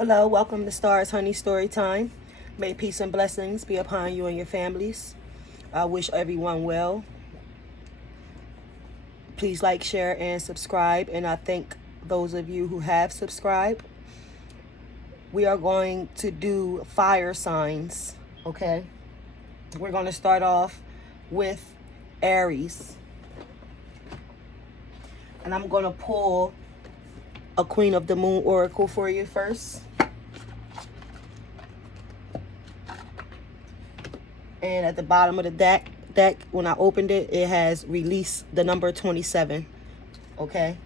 Hello, welcome to Stars Honey Story Time. May peace and blessings be upon you and your families. I wish everyone well. Please like, share, and subscribe. And I thank those of you who have subscribed. We are going to do fire signs, okay? We're going to start off with Aries. And I'm going to pull a Queen of the Moon Oracle for you first. And at the bottom of the deck, when I opened it, it has released the number 27. Okay?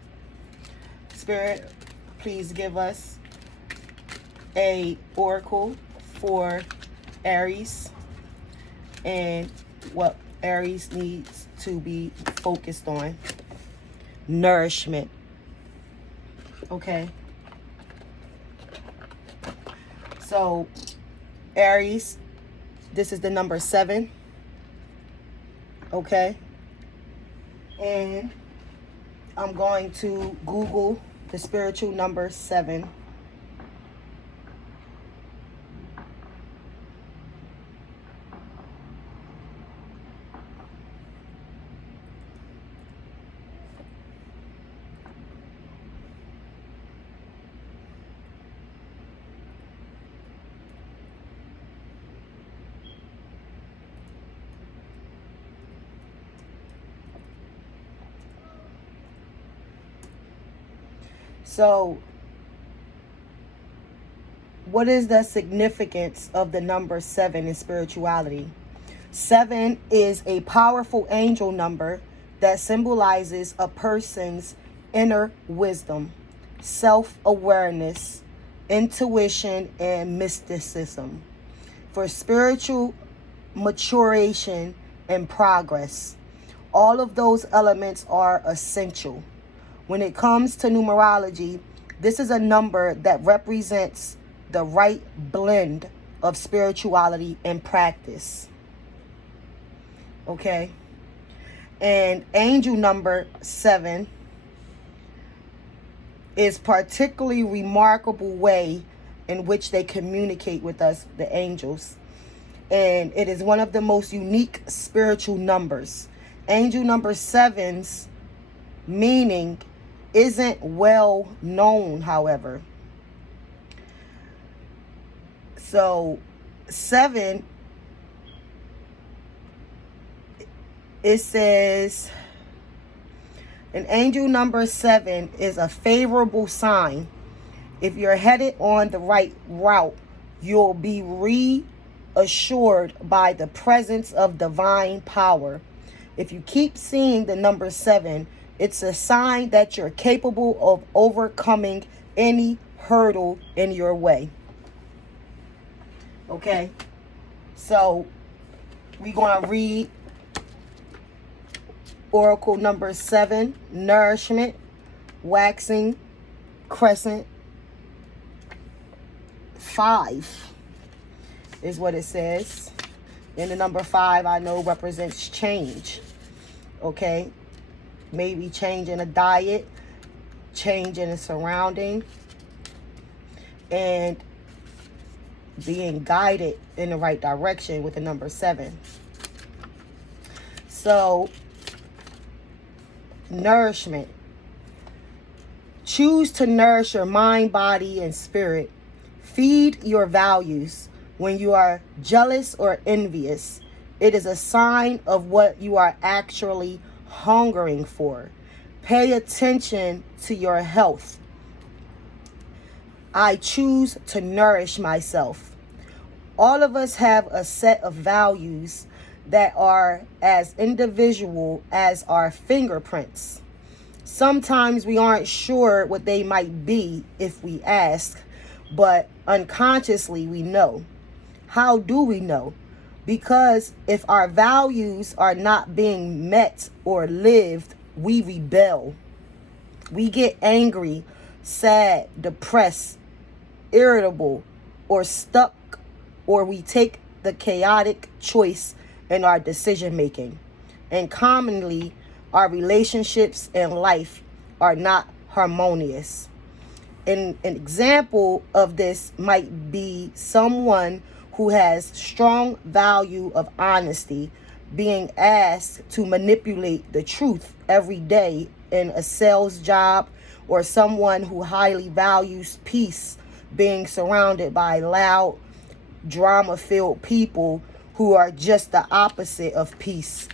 Spirit, please give us a oracle for Aries and what Aries needs to be focused on. Nourishment. Okay? So, Aries, this is the number 7. Okay. And I'm going to Google the spiritual number 7. So, what is the significance of the number 7 in spirituality? 7 is a powerful angel number that symbolizes a person's inner wisdom, self-awareness, intuition, and mysticism for spiritual maturation and progress. All of those elements are essential. When it comes to numerology, this is a number that represents the right blend of spirituality and practice. Okay? And angel number 7 is particularly remarkable way in which they communicate with us, the angels. And it is one of the most unique spiritual numbers. Angel number 7's meaning isn't well known, however. So 7, it says, an angel number 7 is a favorable sign. If you're headed on the right route, you'll be reassured by the presence of divine power. If you keep seeing the number 7, it's a sign that you're capable of overcoming any hurdle in your way. Okay? So, we're going to read Oracle number 7, Nourishment, Waxing, Crescent, 5 is what it says. And the number 5 I know represents change. Okay? Maybe change in a diet, change in a surrounding, and being guided in the right direction with the number 7. So, nourishment. Choose to nourish your mind, body, and spirit. Feed your values. When you are jealous or envious, it is a sign of what you are actually hungering for. Pay attention to your health. I choose to nourish myself. All of us have a set of values that are as individual as our fingerprints. Sometimes we aren't sure what they might be if we ask, but unconsciously we know. How do we know? Because if our values are not being met or lived, we rebel. We get angry, sad, depressed, irritable, or stuck, or we take the chaotic choice in our decision making. And commonly, our relationships and life are not harmonious. An example of this might be someone who has strong value of honesty being asked to manipulate the truth every day in a sales job, or someone who highly values peace being surrounded by loud, drama-filled people who are just the opposite of peace.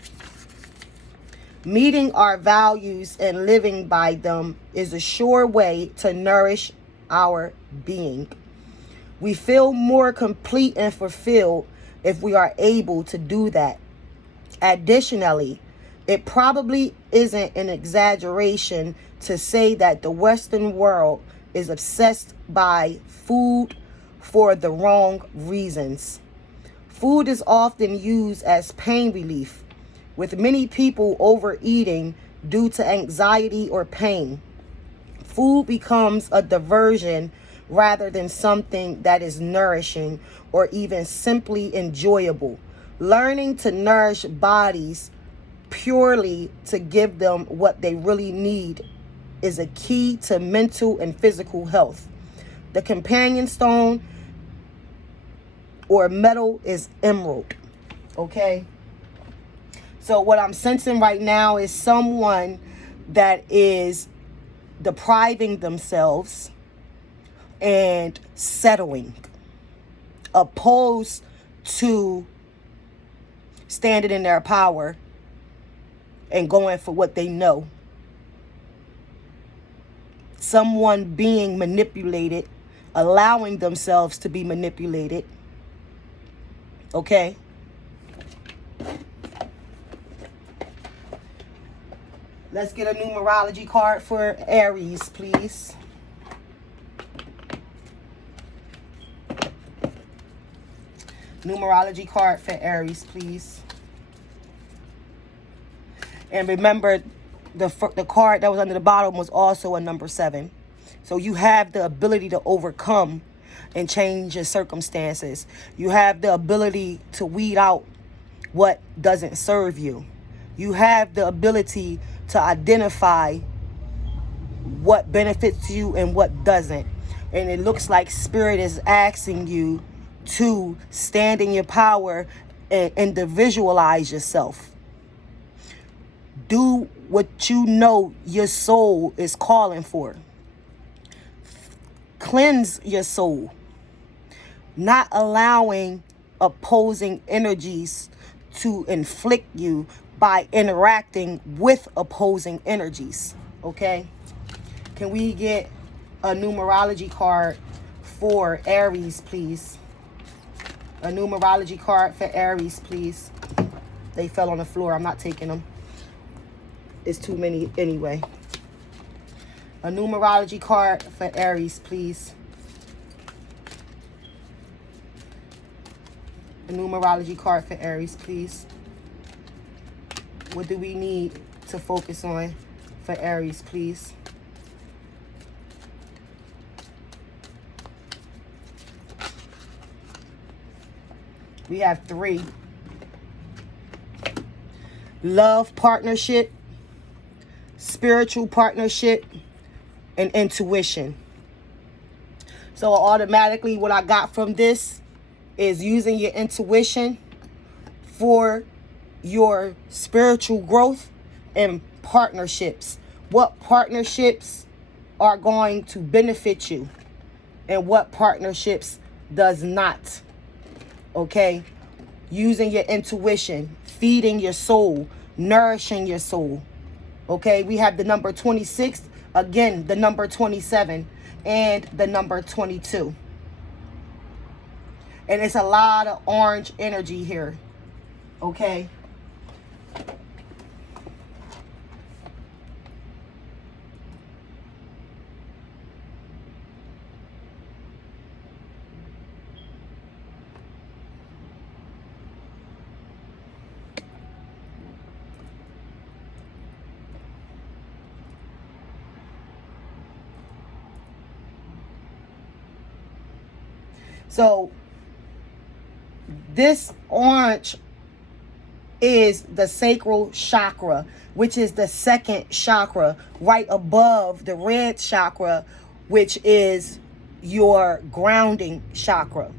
Meeting our values and living by them is a sure way to nourish our being. We feel more complete and fulfilled if we are able to do that. Additionally, it probably isn't an exaggeration to say that the Western world is obsessed by food for the wrong reasons. Food is often used as pain relief, with many people overeating due to anxiety or pain. Food becomes a diversion rather than something that is nourishing or even simply enjoyable. Learning to nourish bodies purely to give them what they really need is a key to mental and physical health. The companion stone or metal is emerald. Okay? So what I'm sensing right now is someone that is depriving themselves and settling, opposed to standing in their power and going for what they know. Someone being manipulated, allowing themselves to be manipulated. Okay? Let's get a numerology card for Aries, please. Numerology card for Aries, please. And remember, the card that was under the bottom was also a number 7. So you have the ability to overcome and change your circumstances. You have the ability to weed out what doesn't serve you. You have the ability to identify what benefits you and what doesn't. And it looks like Spirit is asking you to stand in your power and individualize yourself. Do what you know your soul is calling for. Cleanse your soul. Not allowing opposing energies to inflict you by interacting with opposing energies. Okay? Can we get a numerology card for Aries, please? A numerology card for Aries, please. They fell on the floor. I'm not taking them. It's too many anyway. A numerology card for Aries, please. A numerology card for Aries, please. What do we need to focus on for Aries, please? We have 3. Love partnership, spiritual partnership, and intuition. So automatically what I got from this is using your intuition for your spiritual growth and partnerships. What partnerships are going to benefit you and what partnerships does not. Okay? Using your intuition, feeding your soul, nourishing your soul. Okay? We have the number 26, again, the number 27, and the number 22. And it's a lot of orange energy here. Okay? So this orange is the sacral chakra, which is the second chakra, right above the red chakra, which is your grounding chakra.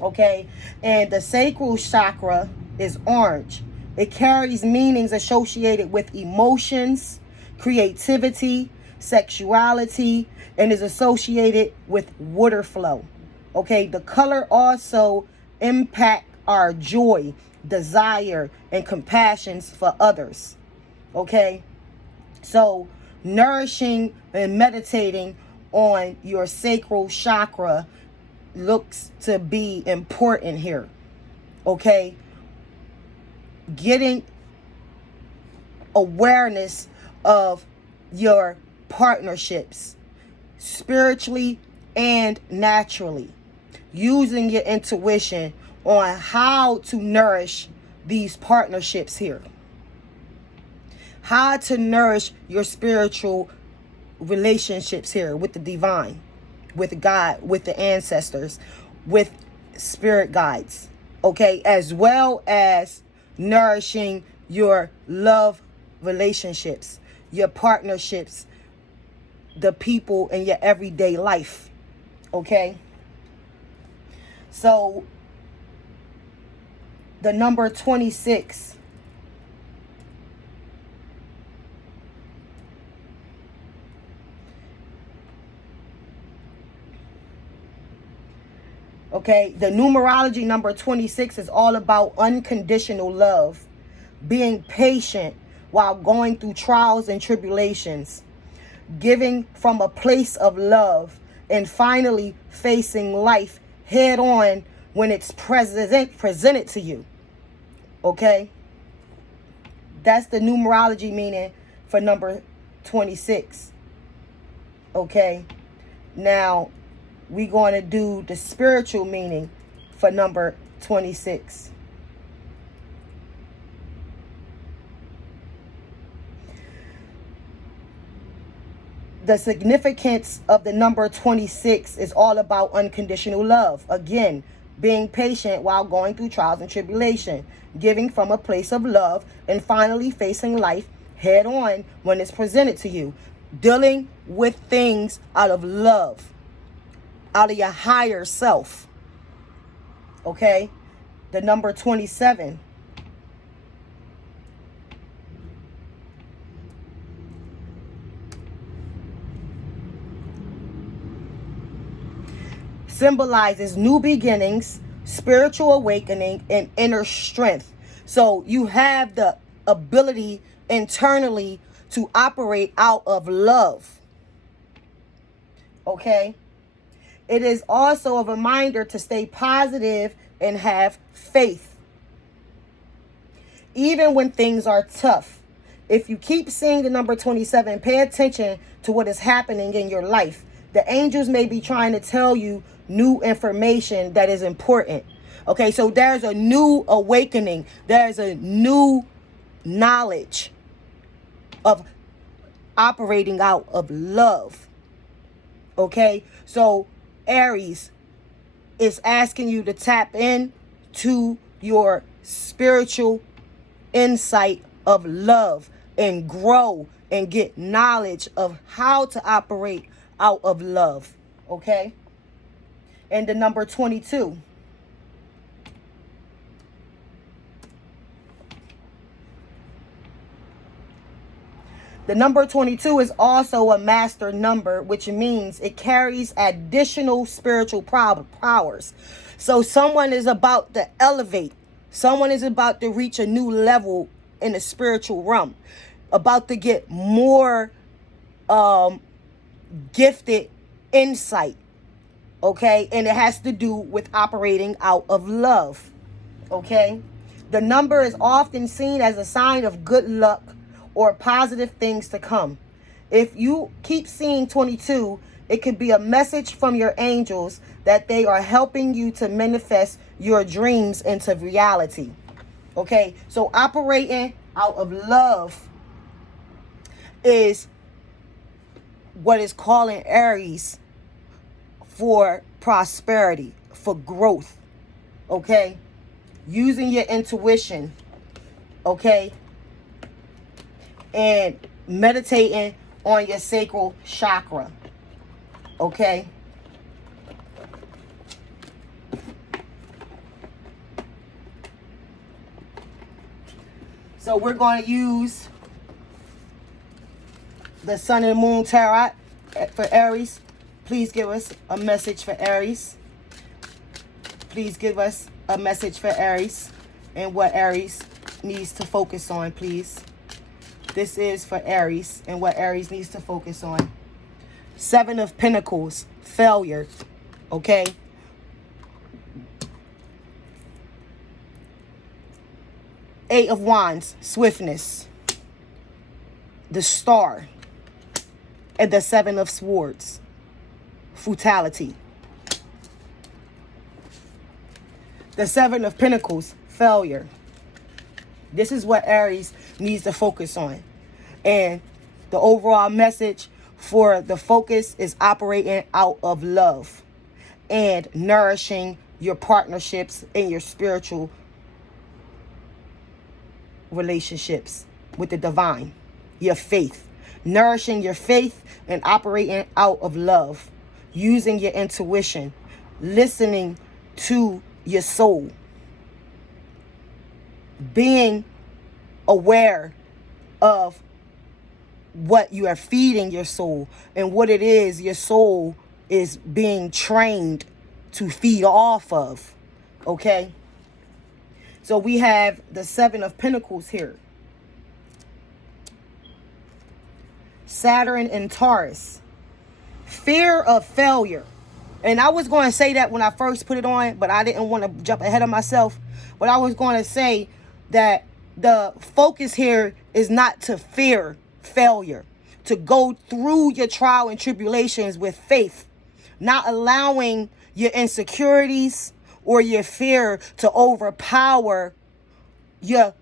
Okay, and the sacral chakra is orange. It carries meanings associated with emotions, creativity, sexuality, and is associated with water flow. Okay, the color also impact our joy, desire, and compassions for others. Okay, so nourishing and meditating on your sacral chakra looks to be important here. Okay, getting awareness of your partnerships spiritually and naturally, using your intuition on how to nourish these partnerships here, how to nourish your spiritual relationships here with the divine, with God, with the ancestors, with spirit guides, okay, as well as nourishing your love relationships, your partnerships, the people in your everyday life. Okay, so the number 26, okay, the numerology number 26 is all about unconditional love, being patient while going through trials and tribulations, giving from a place of love, and finally facing life head on when it's presented to you. Okay, that's the numerology meaning for number 26. Okay, now we're going to do the spiritual meaning for number 26. The significance of the number 26 is all about unconditional love. Again, being patient while going through trials and tribulation, giving from a place of love, and finally facing life head on when it's presented to you. Dealing with things out of love, out of your higher self. Okay? The number 27. Symbolizes new beginnings, spiritual awakening, and inner strength. So you have the ability internally to operate out of love. Okay? It is also a reminder to stay positive and have faith, even when things are tough. If you keep seeing the number 27, pay attention to what is happening in your life. The angels may be trying to tell you new information that is important. Okay, so there's a new awakening. There's a new knowledge of operating out of love. Okay, so Aries is asking you to tap in to your spiritual insight of love and grow and get knowledge of how to operate out of love. Okay, and the number 22. The number 22 is also a master number, which means it carries additional spiritual powers. So someone is about to elevate. Someone is about to reach a new level in the spiritual realm. About to get more gifted insight. Okay? And it has to do with operating out of love. Okay? The number is often seen as a sign of good luck or positive things to come. If you keep seeing 22, it could be a message from your angels that they are helping you to manifest your dreams into reality. Okay, so operating out of love is what is calling Aries for prosperity, for growth. Okay, using your intuition. Okay, and meditating on your sacral chakra. Okay? So we're going to use the Sun and Moon Tarot for Aries. Please give us a message for Aries. Please give us a message for Aries and what Aries needs to focus on, please. This is for Aries and what Aries needs to focus on. Seven of Pentacles, failure. Okay? Eight of Wands, swiftness. The Star. And the Seven of Swords, futility. The Seven of Pentacles, failure. This is what Aries needs to focus on. And the overall message for the focus is operating out of love and nourishing your partnerships and your spiritual relationships with the divine, your faith. Nourishing your faith and operating out of love. Using your intuition. Listening to your soul. Being aware of what you are feeding your soul and what it is your soul is being trained to feed off of. Okay? So we have the Seven of Pentacles here. Saturn and Taurus. Fear of failure. And I was going to say that when I first put it on, but I didn't want to jump ahead of myself. But I was going to say that the focus here is not to fear failure. To go through your trial and tribulations with faith. Not allowing your insecurities or your fear to overpower your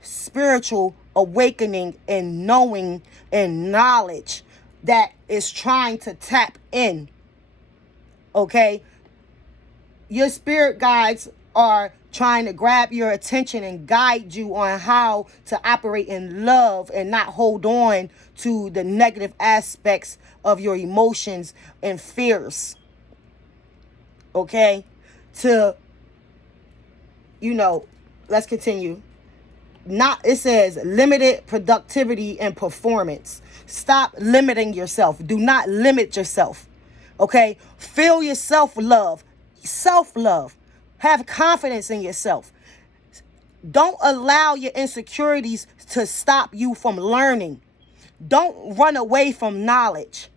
spiritual awakening and knowing and knowledge that is trying to tap in. Okay? Your spirit guides are trying to grab your attention and guide you on how to operate in love and not hold on to the negative aspects of your emotions and fears. Okay? Let's continue. It says limited productivity and performance. Stop limiting yourself. Do not limit yourself. Okay? Feel your self-love. Self-love. Have confidence in yourself. Don't allow your insecurities to stop you from learning. Don't run away from knowledge.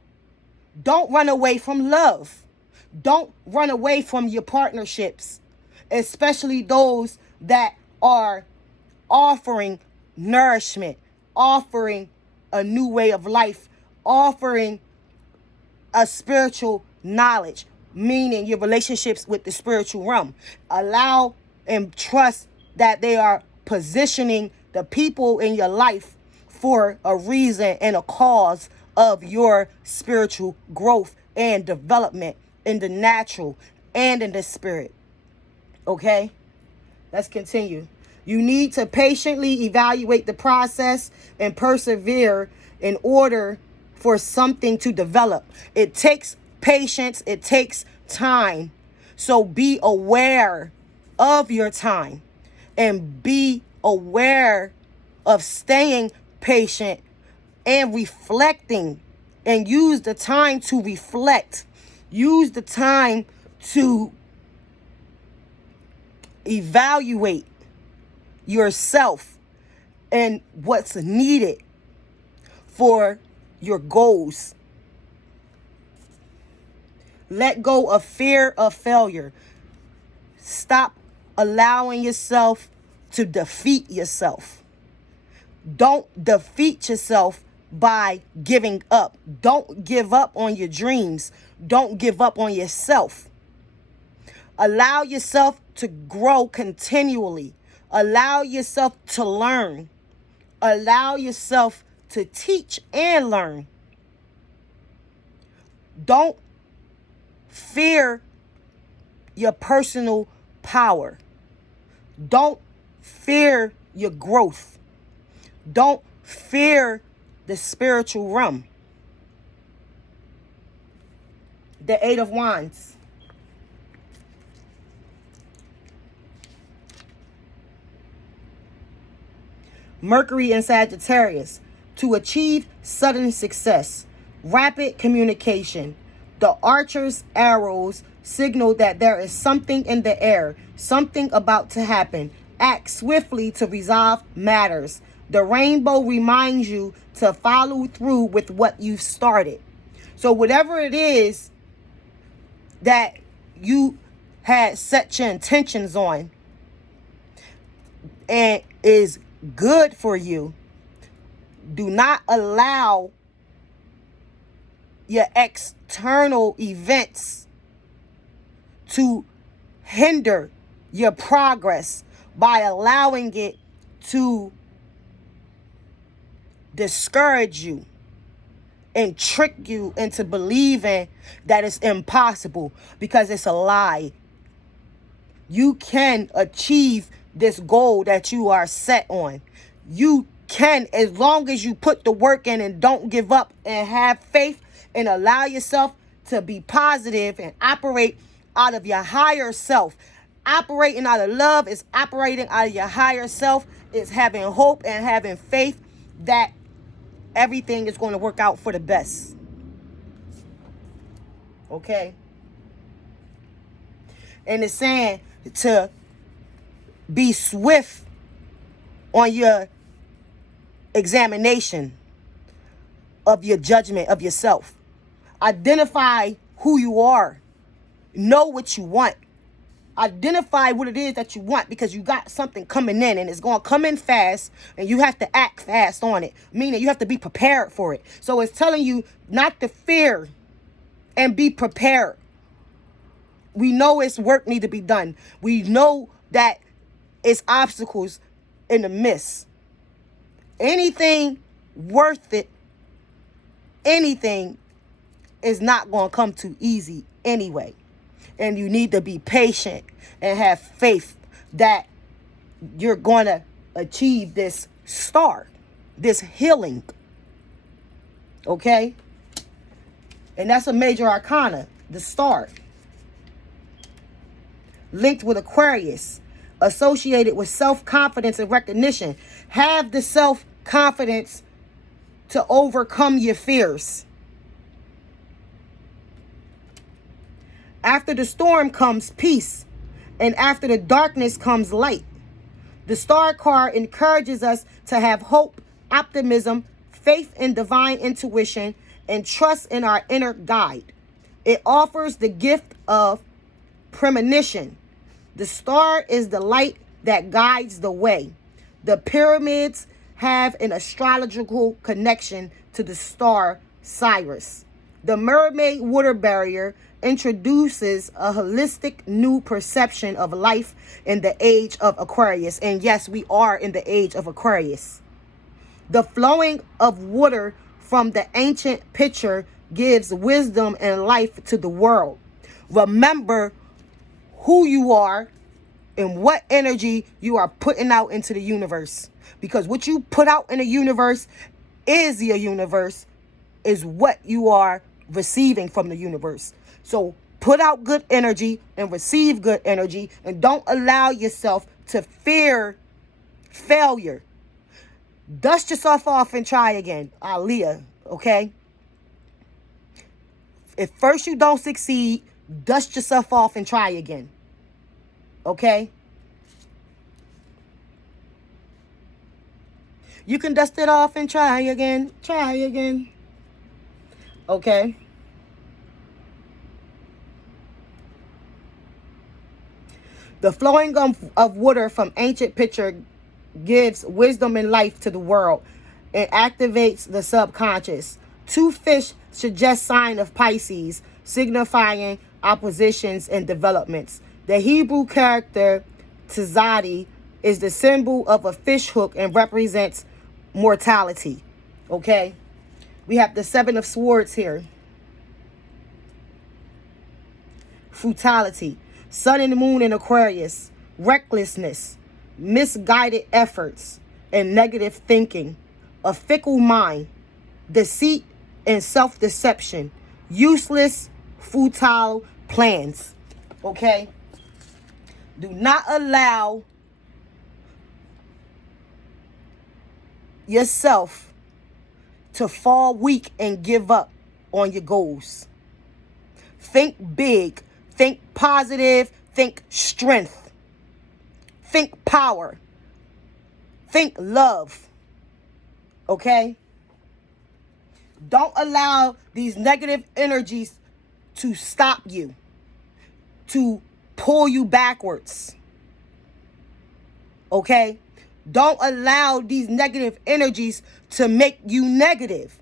Don't run away from love. Don't run away from your partnerships, especially those that are offering nourishment, offering a new way of life, offering a spiritual knowledge, meaning your relationships with the spiritual realm. Allow and trust that they are positioning the people in your life for a reason and a cause of your spiritual growth and development in the natural and in the spirit. Okay? Let's continue. You need to patiently evaluate the process and persevere in order for something to develop. It takes patience. It takes time. So be aware of your time and be aware of staying patient and reflecting, and use the time to reflect. Use the time to evaluate yourself and what's needed for your goals. Let go of fear of failure. Stop allowing yourself to defeat yourself. Don't defeat yourself by giving up. Don't give up on your dreams. Don't give up on yourself. Allow yourself to grow continually. Allow yourself to learn. Allow yourself to teach and learn. Don't fear your personal power. Don't fear your growth. Don't fear the spiritual realm. The Eight of Wands. Mercury in Sagittarius. To achieve sudden success. Rapid communication. The archer's arrows signal that there is something in the air. Something about to happen. Act swiftly to resolve matters. The rainbow reminds you to follow through with what you've started. So whatever it is that you had set your intentions on and is good for you, do not allow your external events to hinder your progress by allowing it to discourage you and trick you into believing that it's impossible, because it's a lie. You can achieve this goal that you are set on. You can, as long as you put the work in and don't give up and have faith and allow yourself to be positive and operate out of your higher self. Operating out of love is operating out of your higher self. It's having hope and having faith that everything is going to work out for the best. Okay? And it's saying to be swift on your examination of your judgment of yourself. Identify who you are. Know what you want. Identify what it is that you want, because you got something coming in and it's going to come in fast and you have to act fast on it. Meaning you have to be prepared for it. So it's telling you not to fear and be prepared. We know it's work need to be done. We know that it's obstacles in the midst. Anything worth it, anything is not going to come too easy anyway. And you need to be patient and have faith that you're going to achieve this star, this healing. Okay? And that's a major arcana, the star. Linked with Aquarius, associated with self-confidence and recognition. Have the self-confidence to overcome your fears. After the storm comes peace, and after the darkness comes light. The star card encourages us to have hope, optimism, faith in divine intuition, and trust in our inner guide. It offers the gift of premonition. The star is the light that guides the way. The pyramids have an astrological connection to the star Sirius. The mermaid water barrier introduces a holistic new perception of life in the age of Aquarius. And yes, we are in the age of Aquarius. The flowing of water from the ancient pitcher gives wisdom and life to the world. Remember who you are and what energy you are putting out into the universe. Because what you put out in the universe is your universe, is what you are receiving from the universe. So put out good energy and receive good energy, and don't allow yourself to fear failure. Dust yourself off and try again. Aliyah, okay? If first you don't succeed, dust yourself off and try again. Okay? You can dust it off and try again. Try again. Okay? The flowing of water from ancient pitcher gives wisdom and life to the world. It activates the subconscious. Two fish suggest sign of Pisces, signifying oppositions and developments. The Hebrew character tzadi is the symbol of a fish hook and represents mortality. Okay? We have the Seven of Swords here. Frugality. Sun and Moon in Aquarius. Recklessness. Misguided efforts and negative thinking. A fickle mind. Deceit and self-deception. Useless futile plans. Okay? Do not allow yourself to fall weak and give up on your goals. Think big. Think positive. Think strength. Think power. Think love. Okay? Don't allow these negative energies to stop you, to pull you backwards. Okay? Don't allow these negative energies to make you negative.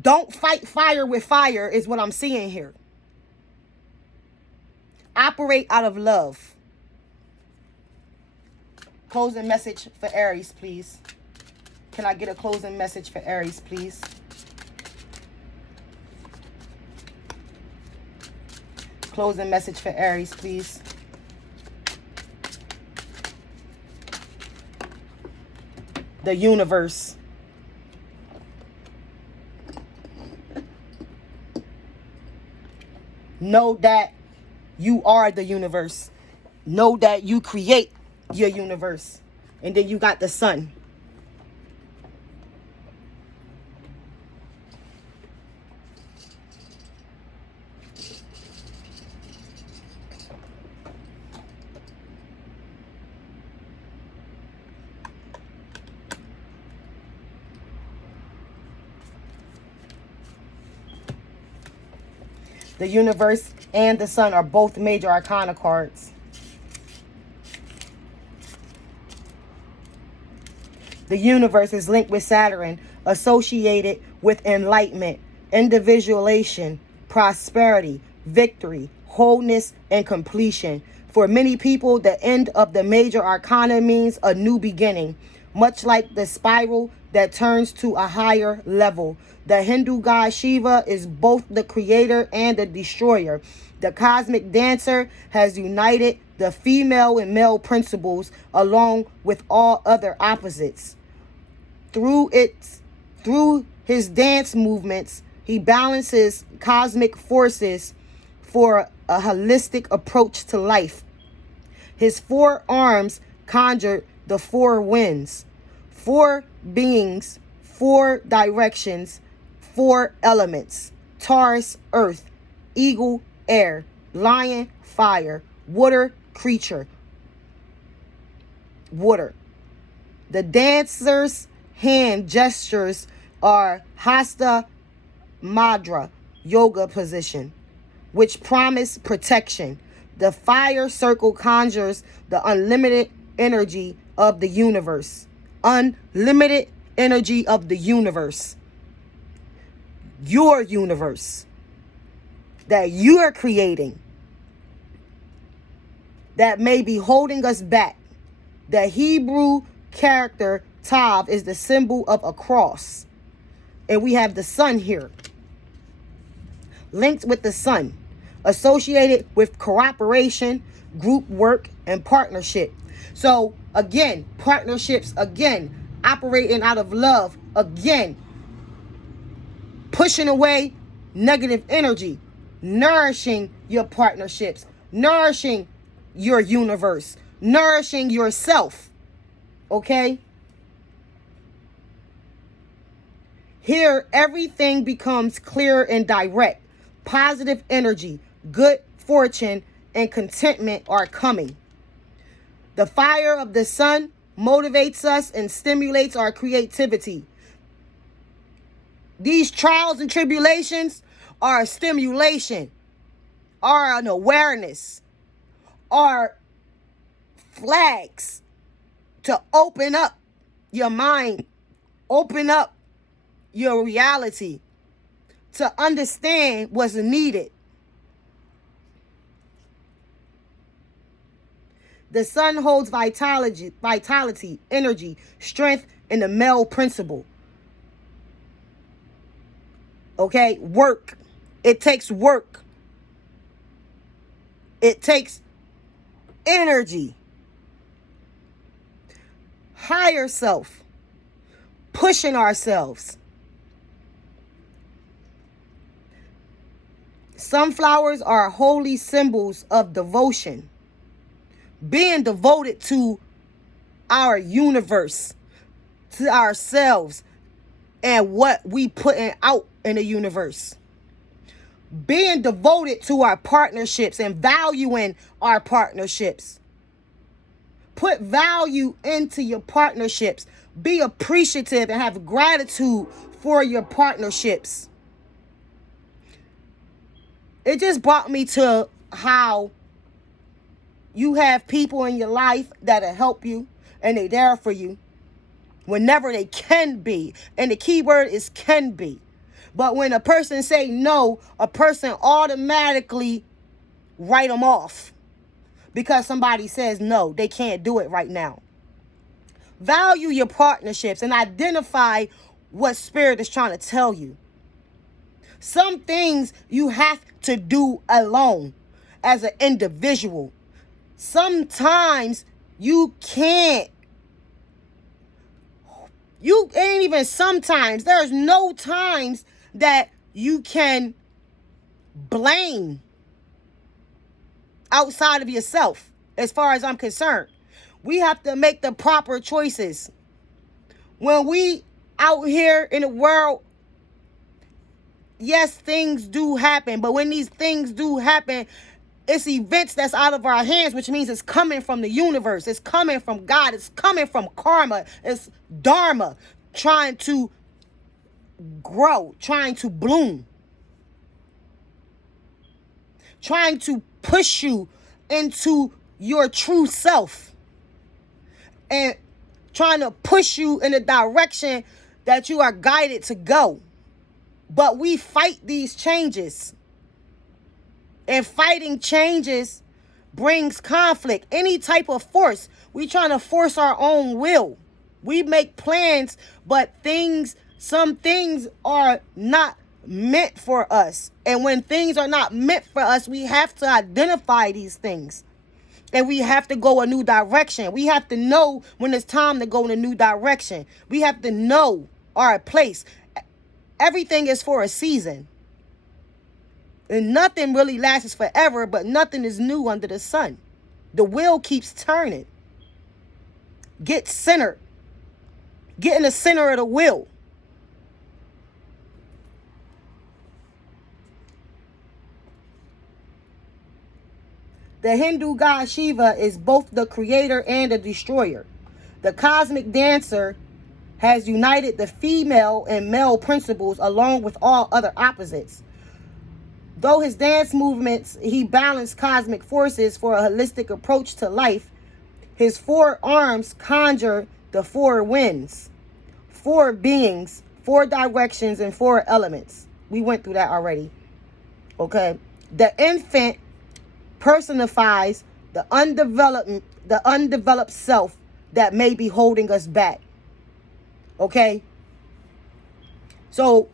Don't fight fire with fire is what I'm seeing here. Operate out of love. Closing message for Aries, please. Can I get a closing message for Aries, please? Closing message for Aries, please. The universe. Know that you are the universe. Know that you create your universe. And then you got the sun. The universe and the sun are both major arcana cards. The universe is linked with Saturn, associated with enlightenment, individuation, prosperity, victory, wholeness, and completion. For many people, the end of the major arcana means a new beginning, much like the spiral that turns to a higher level. The Hindu god Shiva is both the creator and the destroyer. The cosmic dancer has united the female and male principles along with all other opposites. Through his dance movements, he balances cosmic forces for a holistic approach to life. His 4 arms conjured the 4 winds, 4 beings, 4 directions, 4 elements: Taurus, earth; eagle, air; lion, fire; water, creature, water. The dancer's hand gestures are Hasta Madra, yoga position, which promise protection. The fire circle conjures the unlimited energy of the universe. Unlimited energy of the universe. Your universe that you're creating that may be holding us back. The Hebrew character Tav is the symbol of a cross. And we have the sun here. Linked with the sun. Associated with cooperation, group work, and partnership. So, again, partnerships, again, operating out of love, again, pushing away negative energy, nourishing your partnerships, nourishing your universe, nourishing yourself. Okay? Here, everything becomes clear and direct. Positive energy, good fortune, and contentment are coming. The fire of the sun motivates us and stimulates our creativity. These trials and tribulations are a stimulation, are an awareness, are flags to open up your mind, open up your reality, to understand what's needed. The sun holds vitality, energy, strength, and the male principle. Okay, work. It takes work. It takes energy. Higher self. Pushing ourselves. Sunflowers are holy symbols of devotion, being devoted to our universe, to ourselves, and what we putting out in the universe. Being devoted to our partnerships and valuing our partnerships. Put value into your partnerships. Be appreciative and have gratitude for your partnerships. It just brought me to how you have people in your life that'll help you and they're there for you whenever they can be. And the key word is can be. But when a person say no, a person automatically write them off because somebody says no, they can't do it right now. Value your partnerships and identify what spirit is trying to tell you. Some things you have to do alone as an individual. Sometimes you can't. You ain't even sometimes. There's no times that you can blame outside of yourself, as far as I'm concerned. We have to make the proper choices. When we out here in the world, yes, things do happen. But when these things do happen, it's events that's out of our hands, which means it's coming from the universe. It's coming from God. It's coming from karma. It's dharma trying to grow, trying to bloom, trying to push you into your true self and trying to push you in the direction that you are guided to go. But we fight these changes. And fighting changes brings conflict. Any type of force. We trying to force our own will. We make plans, but some things are not meant for us. And when things are not meant for us, we have to identify these things. And we have to go a new direction. We have to know when it's time to go in a new direction. We have to know our place. Everything is for a season. And nothing really lasts forever, but nothing is new under the sun. The wheel keeps turning. Get centered. Get in the center of the wheel. The Hindu god Shiva is both the creator and the destroyer. The cosmic dancer has united the female and male principles along with all other opposites. Though his dance movements, he balanced cosmic forces for a holistic approach to life. His 4 arms conjure the 4 winds, 4 beings, 4 directions, and 4 elements. We went through that already. Okay. The infant personifies the undeveloped self that may be holding us back. Okay. So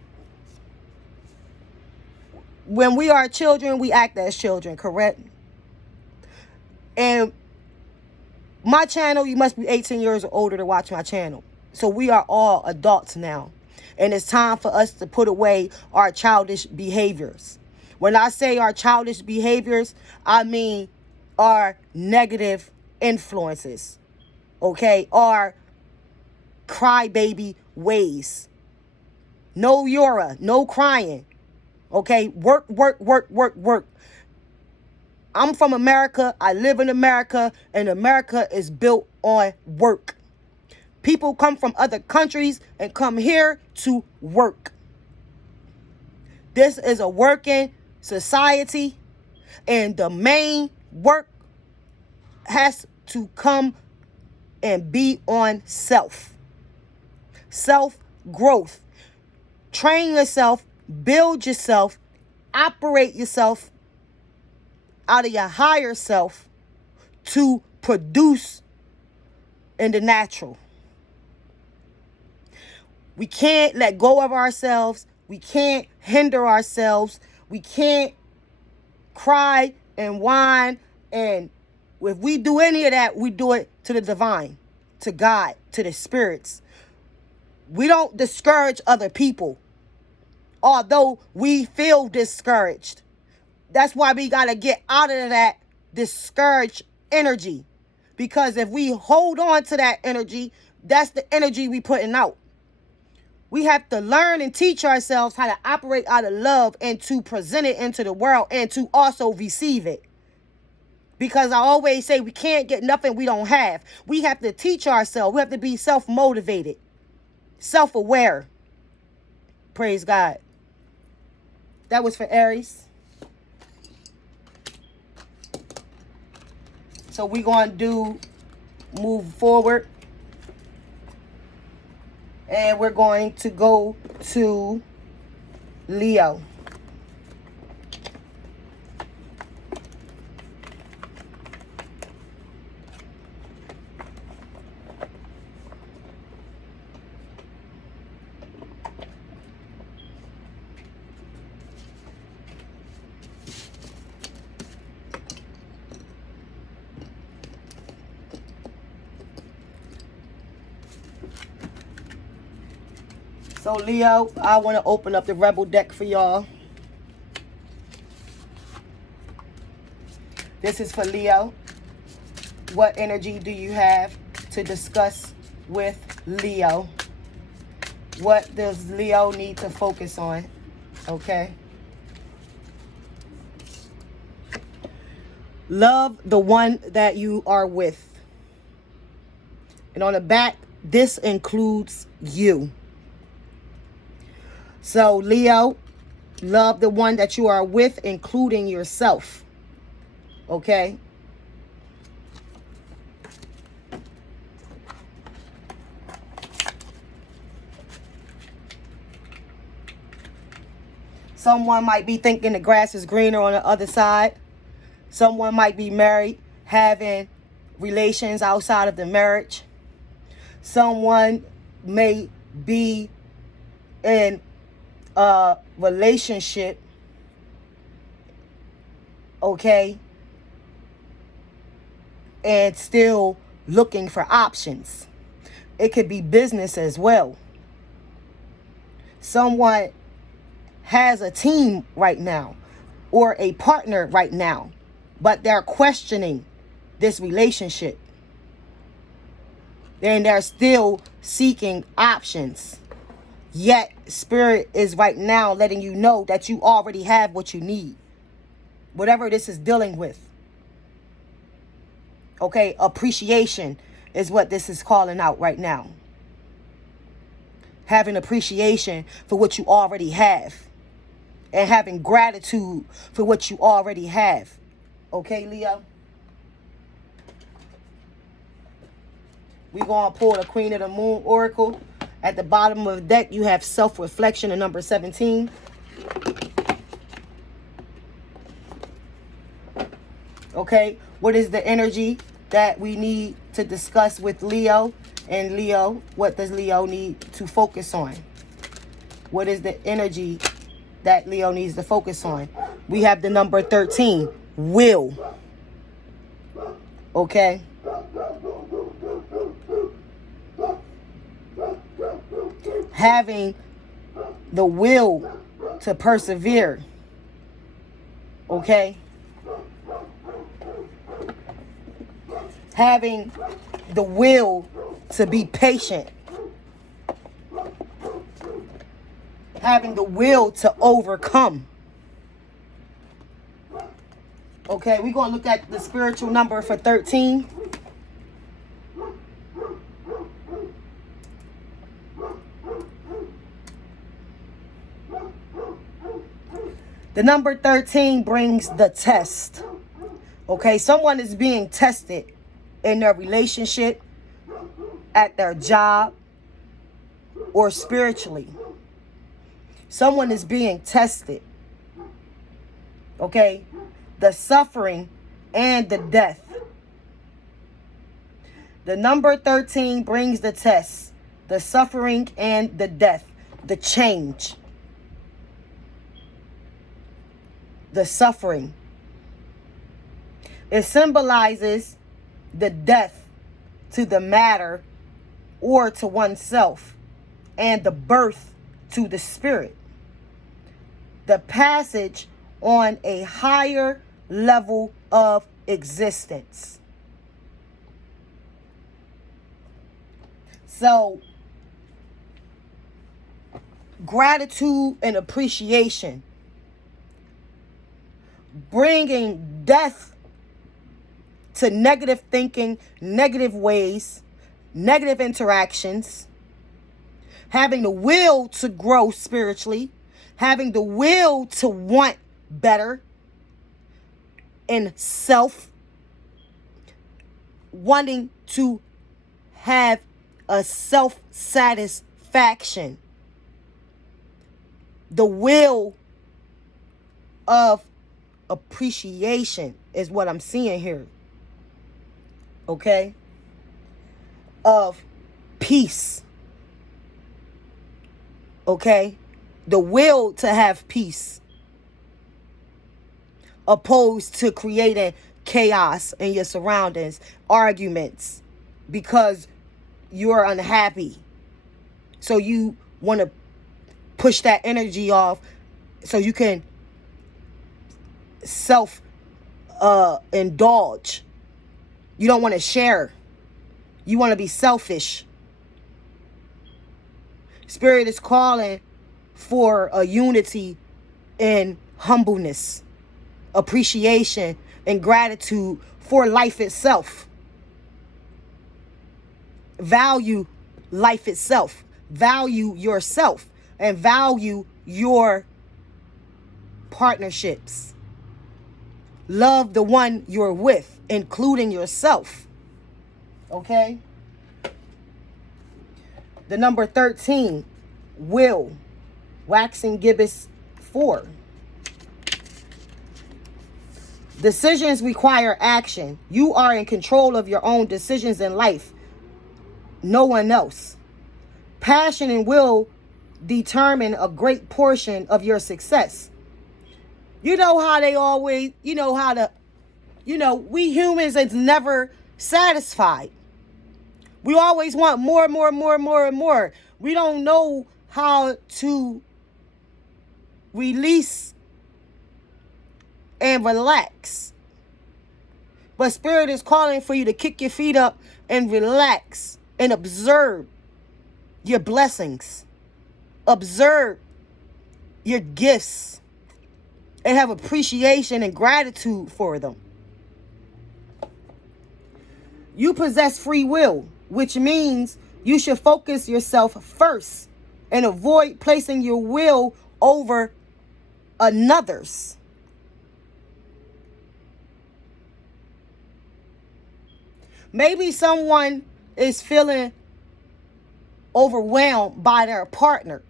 when we are children, we act as children, correct? And my channel, you must be 18 years or older to watch my channel. So we are all adults now. And it's time for us to put away our childish behaviors. When I say our childish behaviors, I mean our negative influences. Okay? Our crybaby ways. No Yura, no crying. Okay? Work. I'm from America. I live in America. And America is built on work. People come from other countries and come here to work. This is a working society. And the main work has to come and be on self. Self-growth. Train yourself. Build yourself. Operate yourself out of your higher self to produce in the natural. We can't let go of ourselves. We can't hinder ourselves. We can't cry and whine. And if we do any of that, we do it to the divine, to God, to the spirits. We don't discourage other people, although we feel discouraged. That's why we got to get out of that discouraged energy. Because if we hold on to that energy, that's the energy we putting out. We have to learn and teach ourselves how to operate out of love and to present it into the world and to also receive it. Because I always say we can't get nothing we don't have. We have to teach ourselves. We have to be self-motivated, self-aware. Praise God. That was for Aries. So we're going to move forward. And we're going to go to Leo. So Leo, I want to open up the Rebel deck for y'all. This is for Leo. What energy do you have to discuss with Leo? What does Leo need to focus on? Okay. Love the one that you are with. And on the back, this includes you. So, Leo, love the one that you are with, including yourself. Okay? Someone might be thinking the grass is greener on the other side. Someone might be married, having relations outside of the marriage. Someone may be in a relationship, okay, and still looking for options. It could be business as well. Someone has a team right now or a partner right now, but they're questioning this relationship. And they're still seeking options. Yet, Spirit is right now letting you know that you already have what you need. Whatever this is dealing with. Okay, appreciation is what this is calling out right now. Having appreciation for what you already have. And having gratitude for what you already have. Okay, Leo? We're going to pull the Queen of the Moon Oracle. At the bottom of the deck, you have self-reflection in number 17. Okay, what is the energy that we need to discuss with Leo? And Leo, what does Leo need to focus on? What is the energy that Leo needs to focus on? We have the number 13, will. Okay. Having the will to persevere. Okay. Having the will to be patient. Having the will to overcome. Okay, we're going to look at the spiritual number for 13. The number 13 brings the test. Okay, someone is being tested in their relationship, at their job, or spiritually. Someone is being tested. Okay, the suffering and the death. The number 13 brings the test, the suffering and the death, the change. The suffering. It symbolizes the death to the matter or to oneself, and the birth to the spirit. The passage on a higher level of existence. So, gratitude and appreciation, bringing death to negative thinking, negative ways, negative interactions, having the will to grow spiritually, having the will to want better in self, wanting to have a self-satisfaction, the will of appreciation is what I'm seeing here. Okay? Of peace. Okay? The will to have peace, opposed to creating chaos in your surroundings, arguments, because you're unhappy. So you want to push that energy off so you can indulge. You don't want to share. You want to be selfish. Spirit is calling for a unity in humbleness, appreciation, and gratitude for life itself. Value life itself. Value yourself. And value your partnerships. Love the one you're with, including yourself. Okay? The number 13, will. Waxing Gibbous 4. Decisions require action. You are in control of your own decisions in life. No one else. Passion and will determine a great portion of your success. You know how they always, we humans is never satisfied. We always want more, and more. We don't know how to release and relax. But Spirit is calling for you to kick your feet up and relax and observe your blessings. Observe your gifts and have appreciation and gratitude for them. You possess free will, which means you should focus yourself first and avoid placing your will over another's. Maybe someone is feeling overwhelmed by their partner.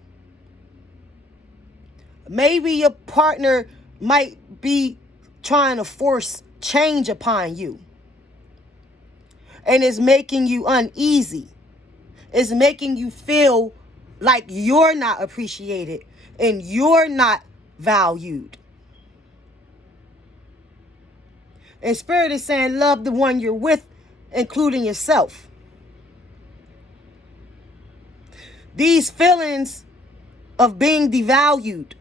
Maybe your partner might be trying to force change upon you. And it's making you uneasy. It's making you feel like you're not appreciated and you're not valued. And Spirit is saying, love the one you're with, including yourself. These feelings of being devalued,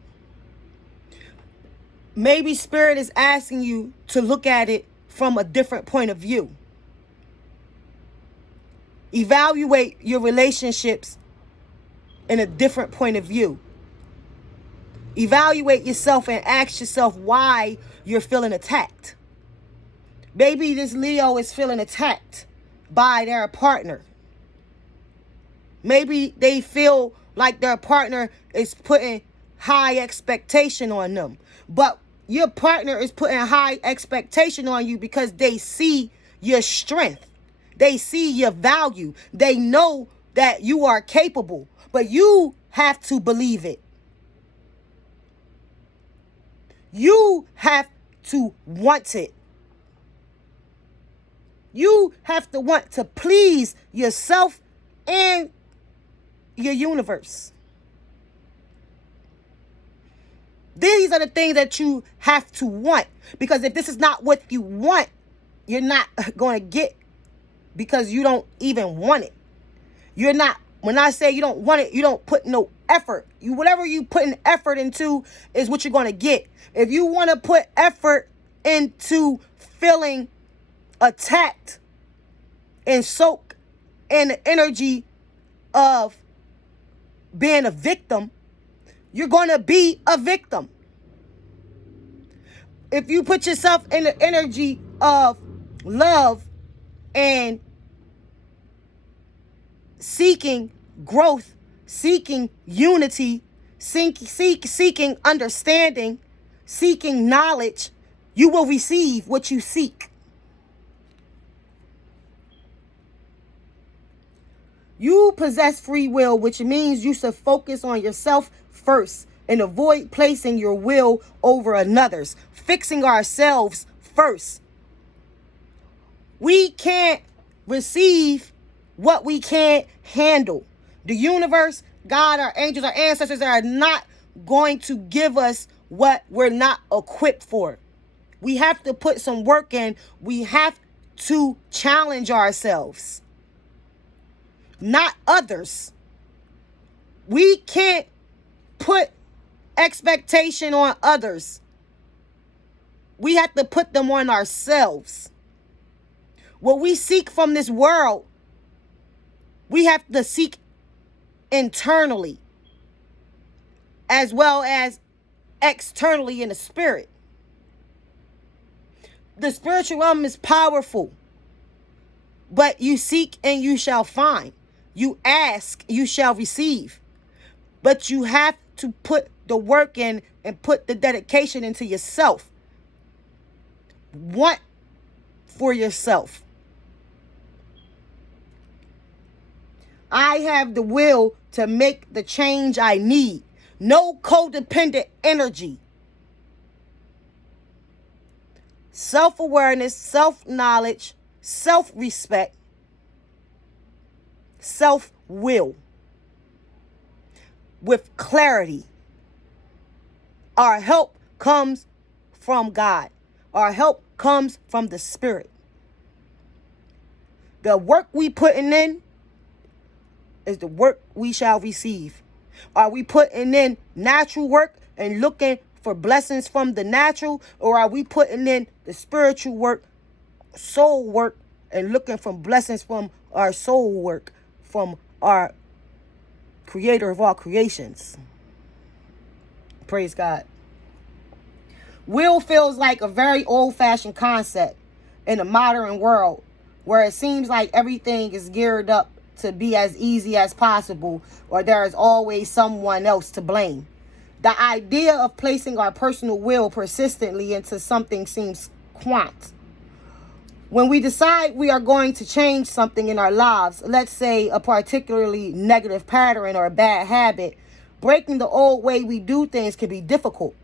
maybe Spirit is asking you to look at it from a different point of view. Evaluate your relationships in a different point of view. Evaluate yourself and ask yourself why you're feeling attacked. Maybe this Leo is feeling attacked by their partner. Maybe they feel like their partner is putting high expectation on them. But your partner is putting high expectation on you because they see your strength. They see your value. They know that you are capable. But you have to believe it. You have to want it. You have to want to please yourself and your universe. These are the things that you have to want. Because if this is not what you want, you're not going to get, because you don't even want it. You're not When I say you don't want it, you don't put no effort. Whatever you put an effort into is what you're going to get. If you want to put effort into feeling attacked and soak in the energy of being a victim, you're going to be a victim. If you put yourself in the energy of love and seeking growth, seeking unity, seeking understanding, seeking knowledge, you will receive what you seek. You possess free will, which means you should focus on yourself first and avoid placing your will over another's, fixing ourselves first. We can't receive what we can't handle. The universe, God, our angels, our ancestors are not going to give us what we're not equipped for. We have to put some work in. We have to challenge ourselves, not others. We can't put expectation on others. We have to put them on ourselves. What we seek from this world, we have to seek internally as well as externally in the spirit. The spiritual realm is powerful, but you seek and you shall find. You ask, you shall receive. But you have to put the work in and put the dedication into yourself. Want for yourself. I have the will to make the change I need. No codependent energy. Self-awareness, self-knowledge, self-respect, self-will. With clarity. Our help comes from God. Our help comes from the Spirit. The work we putting in is the work we shall receive. Are we putting in natural work and looking for blessings from the natural, or are we putting in the spiritual work, soul work, and looking for blessings from our soul work, from our creator of all creations? Praise God. Will feels like a very old-fashioned concept in a modern world where it seems like everything is geared up to be as easy as possible, or there is always someone else to blame. The idea of placing our personal will persistently into something seems quaint. When we decide we are going to change something in our lives, let's say a particularly negative pattern or a bad habit, breaking the old way we do things can be difficult.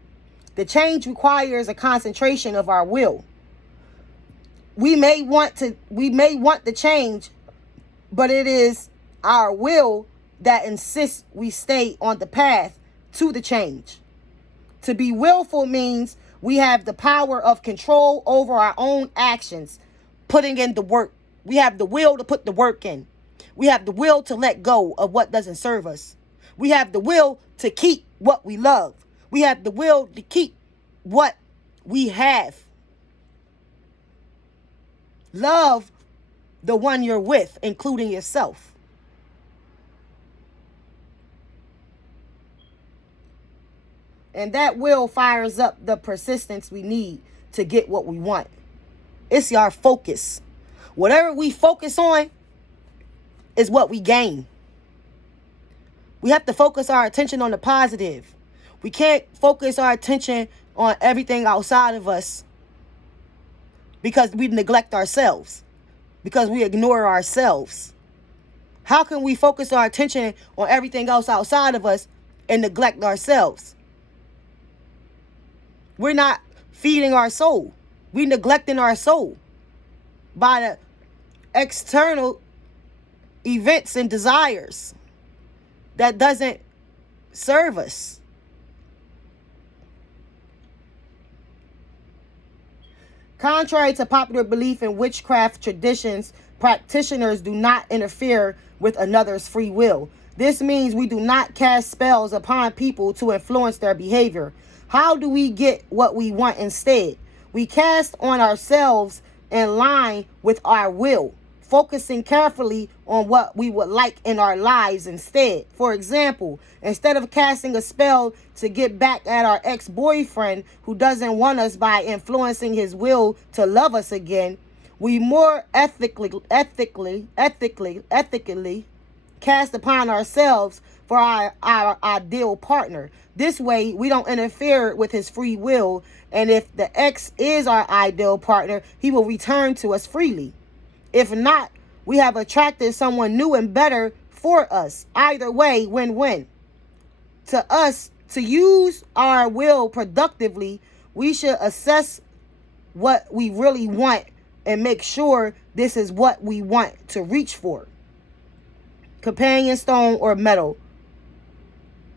The change requires a concentration of our will. We may want the change, but it is our will that insists we stay on the path to the change. To be willful means we have the power of control over our own actions, putting in the work. We have the will to put the work in. We have the will to let go of what doesn't serve us. We have the will to keep what we love. We have the will to keep what we have. Love the one you're with, including yourself. And that will fires up the persistence we need to get what we want. It's our focus. Whatever we focus on is what we gain. We have to focus our attention on the positive. We can't focus our attention on everything outside of us because we neglect ourselves, because we ignore ourselves. How can we focus our attention on everything else outside of us and neglect ourselves? We're not feeding our soul. We're neglecting our soul by the external events and desires that doesn't serve us. Contrary to popular belief in witchcraft traditions, practitioners do not interfere with another's free will. This means we do not cast spells upon people to influence their behavior. How do we get what we want instead? We cast on ourselves in line with our will, focusing carefully on what we would like in our lives instead. For example, instead of casting a spell to get back at our ex-boyfriend who doesn't want us by influencing his will to love us again, we more ethically cast upon ourselves for our ideal partner. This way, we don't interfere with his free will, and if the ex is our ideal partner, he will return to us freely. If not, we have attracted someone new and better for us. Either way, win-win. To us, to use our will productively, we should assess what we really want and make sure this is what we want to reach for. Companion stone or metal.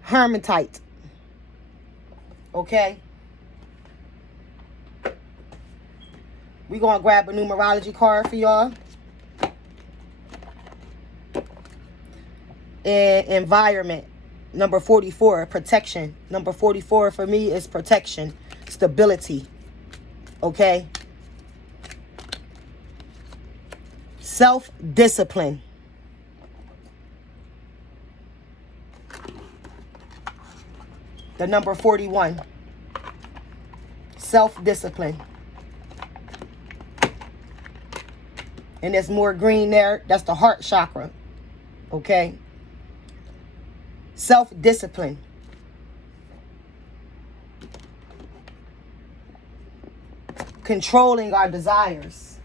Hermitite. Okay? We're going to grab a numerology card for y'all. And environment. Number 44, protection. Number 44 for me is protection, stability. Okay? Self-discipline. The number 41. Self-discipline. And there's more green there. That's the heart chakra. Okay? Self-discipline. Controlling our desires.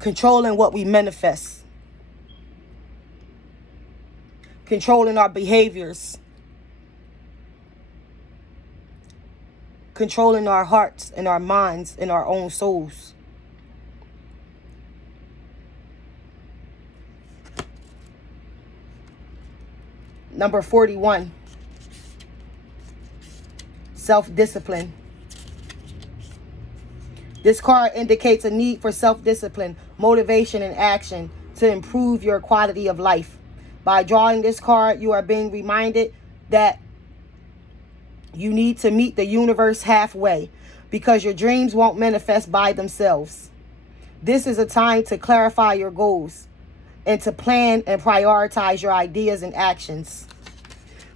Controlling what we manifest. Controlling our behaviors. Controlling our hearts and our minds and our own souls. Number 41. Self-discipline. This card indicates a need for self-discipline, motivation, and action to improve your quality of life. By drawing this card, you are being reminded that you need to meet the universe halfway because your dreams won't manifest by themselves. This is a time to clarify your goals and to plan and prioritize your ideas and actions.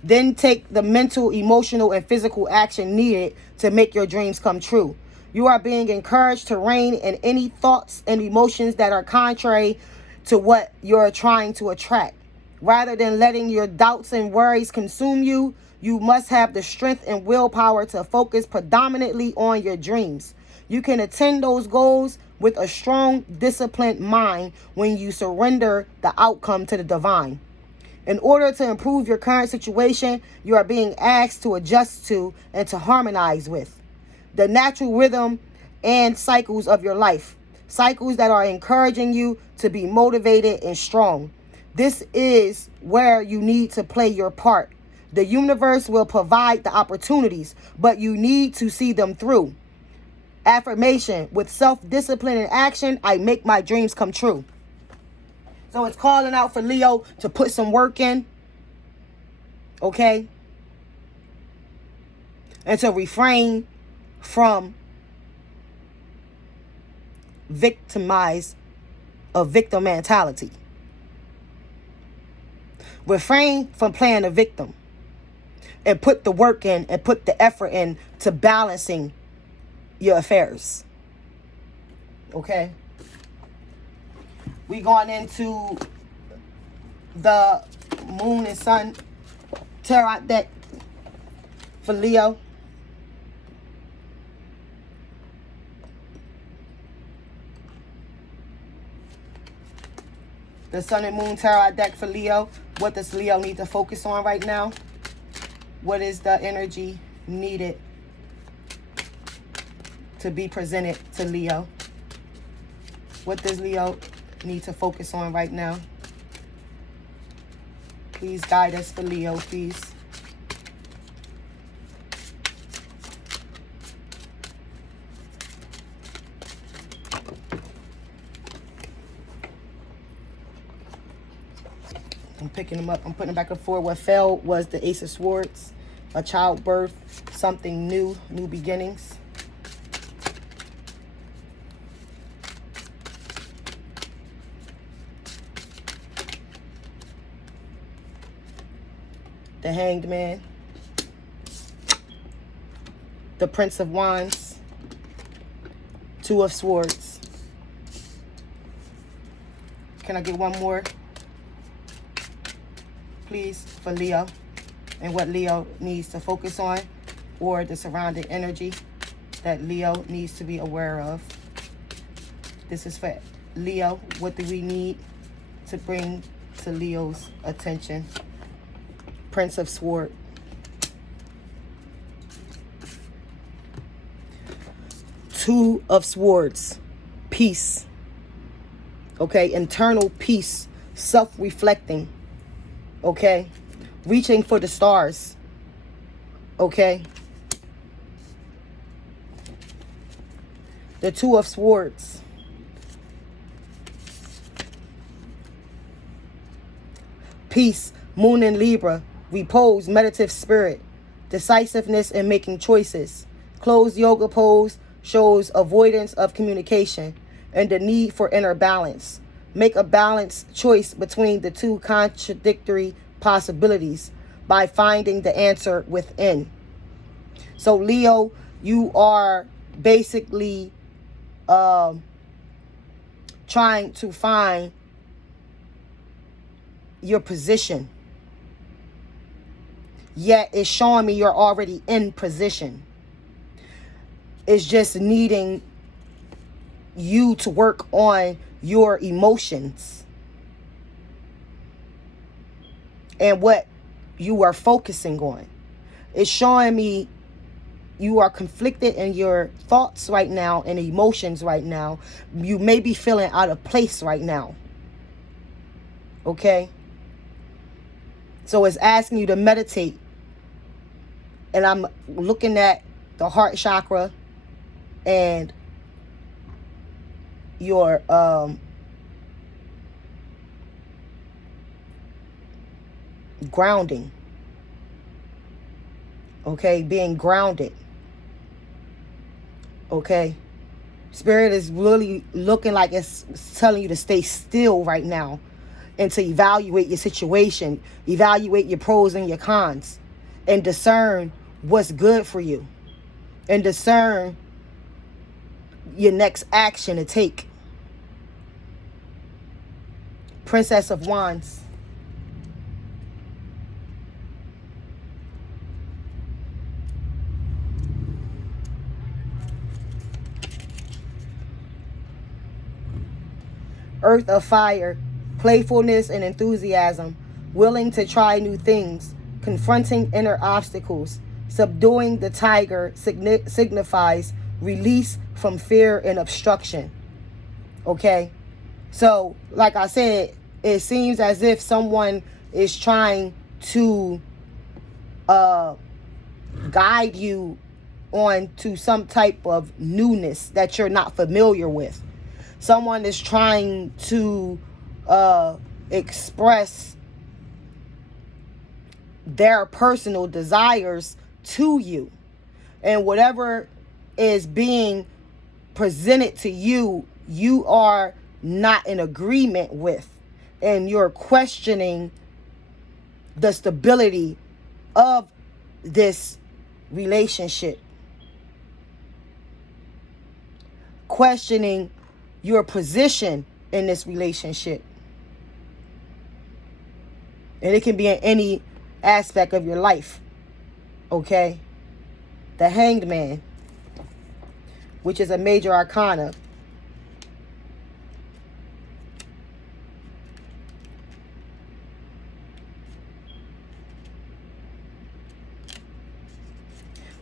Then take the mental, emotional, and physical action needed to make your dreams come true. You are being encouraged to rein in any thoughts and emotions that are contrary to what you're trying to attract. Rather than letting your doubts and worries consume you, you must have the strength and willpower to focus predominantly on your dreams. You can attain those goals with a strong, disciplined mind when you surrender the outcome to the divine. In order to improve your current situation, you are being asked to adjust to and to harmonize with the natural rhythm and cycles of your life. Cycles that are encouraging you to be motivated and strong. This is where you need to play your part. The universe will provide the opportunities, but you need to see them through. Affirmation: with self-discipline and action, I make my dreams come true. So it's calling out for Leo to put some work in. Okay? And to refrain from victim mentality. Refrain from playing a victim. And put the work in and put the effort in to balancing your affairs. Okay? We going into the moon and sun tarot deck for Leo. The sun and moon tarot deck for Leo. What does Leo need to focus on right now? What is the energy needed to be presented to Leo? What does Leo need to focus on right now? Please guide us for Leo, please. I'm picking them up. I'm putting them back and forth. What fell was the Ace of Swords, a childbirth, something new, new beginnings. The Hanged Man, the Prince of Wands, Two of Swords. Can I get one more, please, for Leo, and what Leo needs to focus on, or the surrounding energy that Leo needs to be aware of? This is for Leo. What do we need to bring to Leo's attention? Prince of Swords. Two of Swords. Peace. Okay, internal peace. Self-reflecting. Okay, reaching for the stars. Okay. The Two of Swords. Peace. Moon in Libra. Repose, meditative spirit, decisiveness in making choices. Closed yoga pose shows avoidance of communication and the need for inner balance. Make a balanced choice between the two contradictory possibilities by finding the answer within. So Leo, you are basically trying to find your position. Yet it's showing me you're already in position. It's just needing you to work on your emotions and what you are focusing on. It's showing me you are conflicted in your thoughts right now and emotions right now. You may be feeling out of place right now. Okay? So it's asking you to meditate. And I'm looking at the heart chakra and your grounding. Okay, being grounded. Okay. Spirit is really looking like it's telling you to stay still right now and to evaluate your situation, evaluate your pros and your cons, and discern what's good for you, and discern your next action to take. Princess of Wands. Earth of Fire. Playfulness and enthusiasm. Willing to try new things. Confronting inner obstacles. Subduing the tiger signifies release from fear and obstruction. Okay? So, like I said, it seems as if someone is trying to guide you on to some type of newness that you're not familiar with. Someone is trying to express their personal desires to you. And whatever is being presented to you, you are not in agreement with. And you're questioning the stability of this relationship. Questioning your position in this relationship. And it can be in any aspect of your life. Okay? The Hanged Man, which is a major arcana.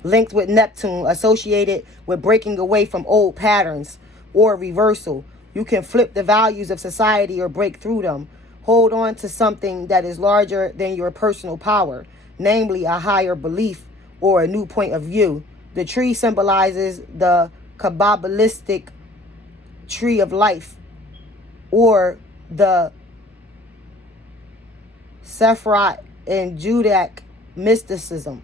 Linked with Neptune, associated with breaking away from old patterns or reversal. You can flip the values of society or break through them. Hold on to something that is larger than your personal power, namely a higher belief or a new point of view. The tree symbolizes the Kabbalistic tree of life, or the Sephiroth and Judic mysticism.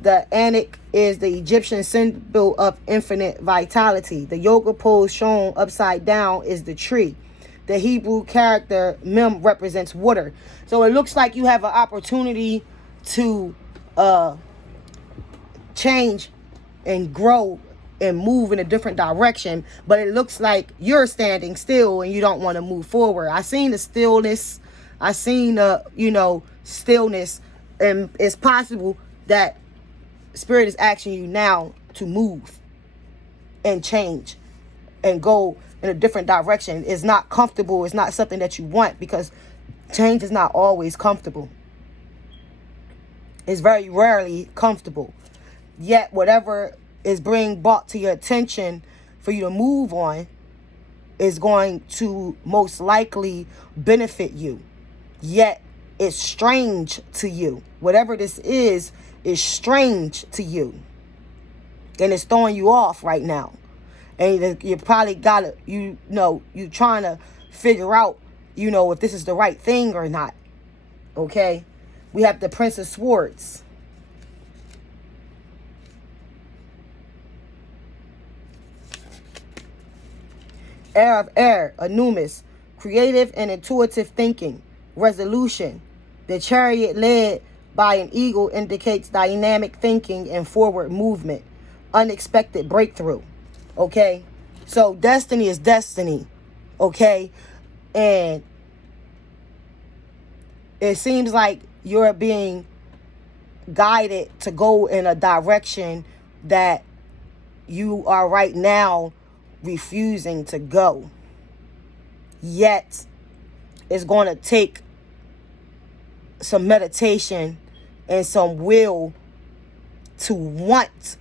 The Anak is the Egyptian symbol of infinite vitality. The yoga pose shown upside down is the tree. The Hebrew character Mem represents water. So it looks like you have an opportunity to change and grow and move in a different direction, but it looks like you're standing still and you don't want to move forward. I seen the stillness. I seen the, stillness, and it's possible that Spirit is asking you now to move and change and go in a different direction. It's not comfortable. It's not something that you want, because change is not always comfortable. It's very rarely comfortable. Yet whatever is being brought to your attention for you to move on is going to most likely benefit you. Yet it's strange to you. Whatever this is strange to you. And it's throwing you off right now. And you probably gotta, you trying to figure out, if this is the right thing or not. Okay? We have the Prince of Swords. Heir of air, Anumis, creative and intuitive thinking, resolution. The chariot led by an eagle indicates dynamic thinking and forward movement, unexpected breakthrough. Okay, so destiny is destiny. Okay, and it seems like you're being guided to go in a direction that you are right now refusing to go. Yet it's going to take some meditation and some will to want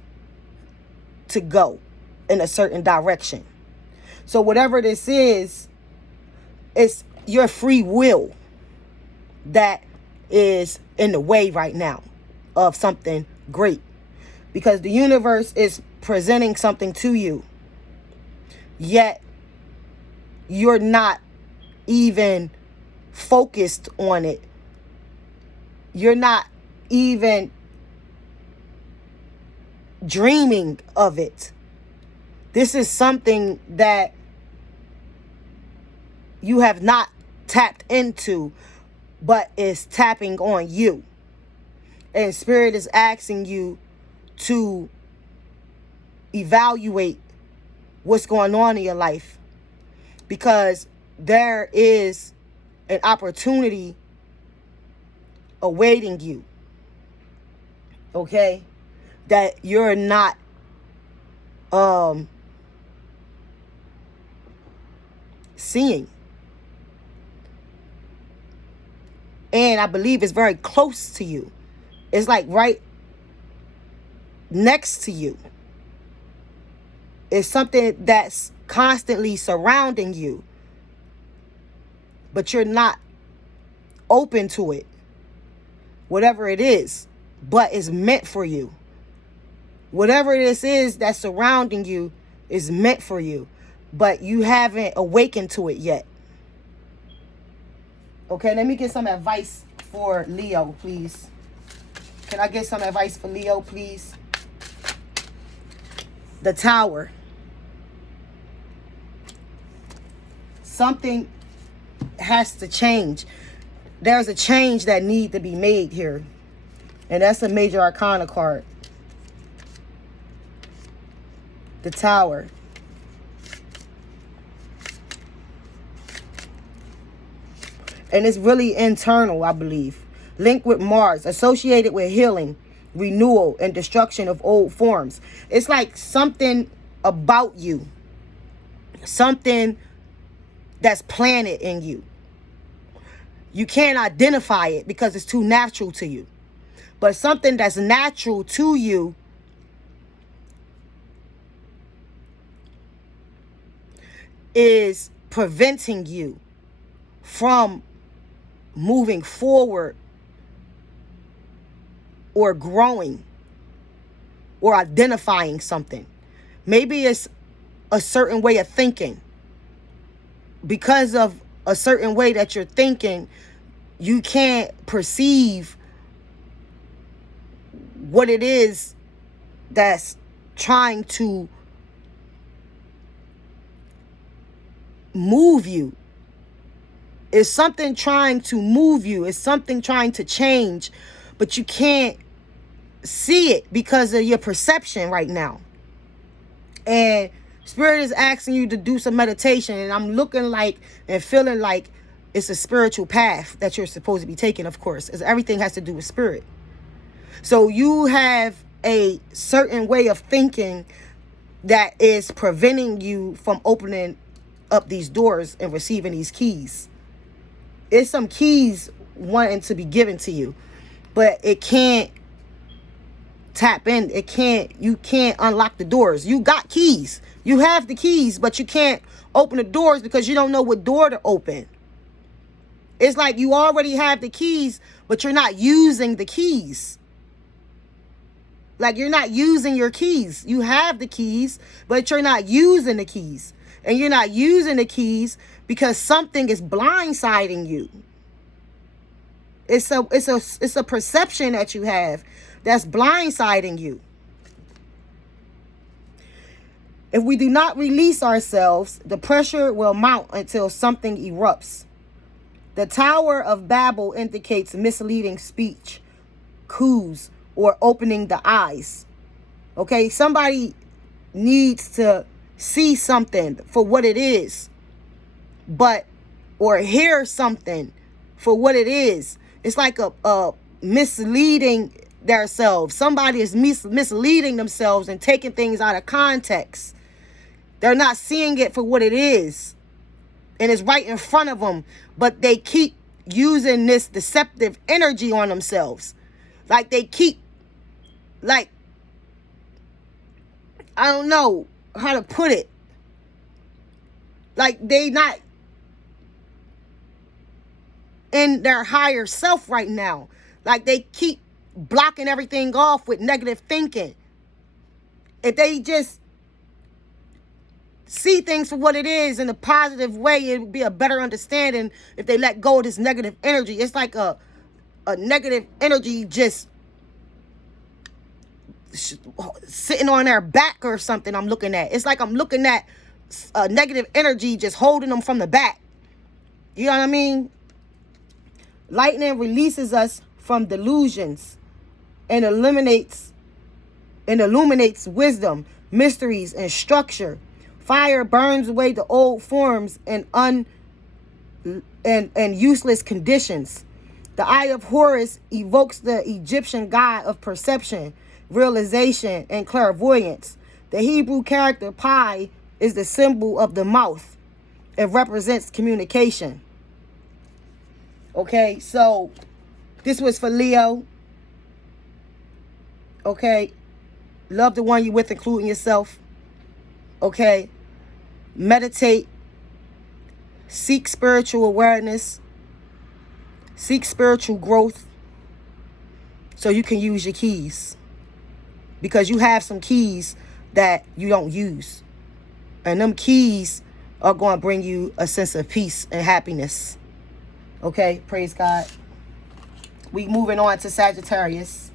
to go in a certain direction. So whatever this is, it's your free will that is in the way right now of something great, because the universe is presenting something to you, yet you're not even focused on it. You're not even dreaming of it. This is something that you have not tapped into, but is tapping on you. And Spirit is asking you to evaluate what's going on in your life, because there is an opportunity awaiting you. Okay? That you're not seeing. And I believe it's very close to you. It's like right next to you. It's something that's constantly surrounding you, but you're not open to it. Whatever it is, but it's meant for you. Whatever this is that's surrounding you is meant for you, but you haven't awakened to it yet. Okay, let me get some advice for Leo, please. Can I get some advice for Leo, please? The Tower. Something has to change. There's a change that needs to be made here. And that's a major arcana card. The Tower. And it's really internal, I believe. Linked with Mars, associated with healing, renewal, and destruction of old forms. It's like something about you. Something that's planted in you. You can't identify it because it's too natural to you. But something that's natural to you is preventing you from moving forward or growing or identifying something. Maybe it's a certain way of thinking. Because of a certain way that you're thinking, you can't perceive what it is that's trying to move you. It's something trying to move you. It's something trying to change, but you can't see it because of your perception right now. And Spirit is asking you to do some meditation, and I'm looking like and feeling like it's a spiritual path that you're supposed to be taking, of course, as everything has to do with spirit. So you have a certain way of thinking that is preventing you from opening up these doors and receiving these keys. It's some keys wanting to be given to you, but it can't tap in. You can't unlock the doors. You got keys. You have the keys, but you can't open the doors because you don't know what door to open. It's like you already have the keys, but you're not using the keys. Like you're not using your keys. You have the keys, but you're not using the keys. And you're not using the keys because something is blindsiding you. It's a perception that you have that's blindsiding you. If we do not release ourselves, the pressure will mount until something erupts. The Tower of Babel indicates misleading speech, coups, or opening the eyes. Okay, somebody needs to see something for what it is, or hear something for what it is. It's like a misleading themselves. Somebody is misleading themselves and taking things out of context. They're not seeing it for what it is. And it's right in front of them. But they keep using this deceptive energy on themselves. Like they keep, I don't know how to put it. Like they not in their higher self right now. Like they keep blocking everything off with negative thinking. If they just see things for what it is in a positive way, it would be a better understanding if they let go of this negative energy. It's like a negative energy just sitting on their back or something. I'm looking at. It's like I'm looking at a negative energy just holding them from the back. You know what I mean? Lightning releases us from delusions and illuminates wisdom, mysteries, and structure. Fire burns away the old forms and useless conditions. The Eye of Horus evokes the Egyptian god of perception, realization, and clairvoyance. The Hebrew character pi is the symbol of the mouth. It represents communication. Okay, so this was for Leo. Okay, love the one you're with, including yourself. Okay, meditate, seek spiritual awareness, seek spiritual growth so you can use your keys, because you have some keys that you don't use, and them keys are going to bring you a sense of peace and happiness. Okay, praise God. We moving on to Sagittarius.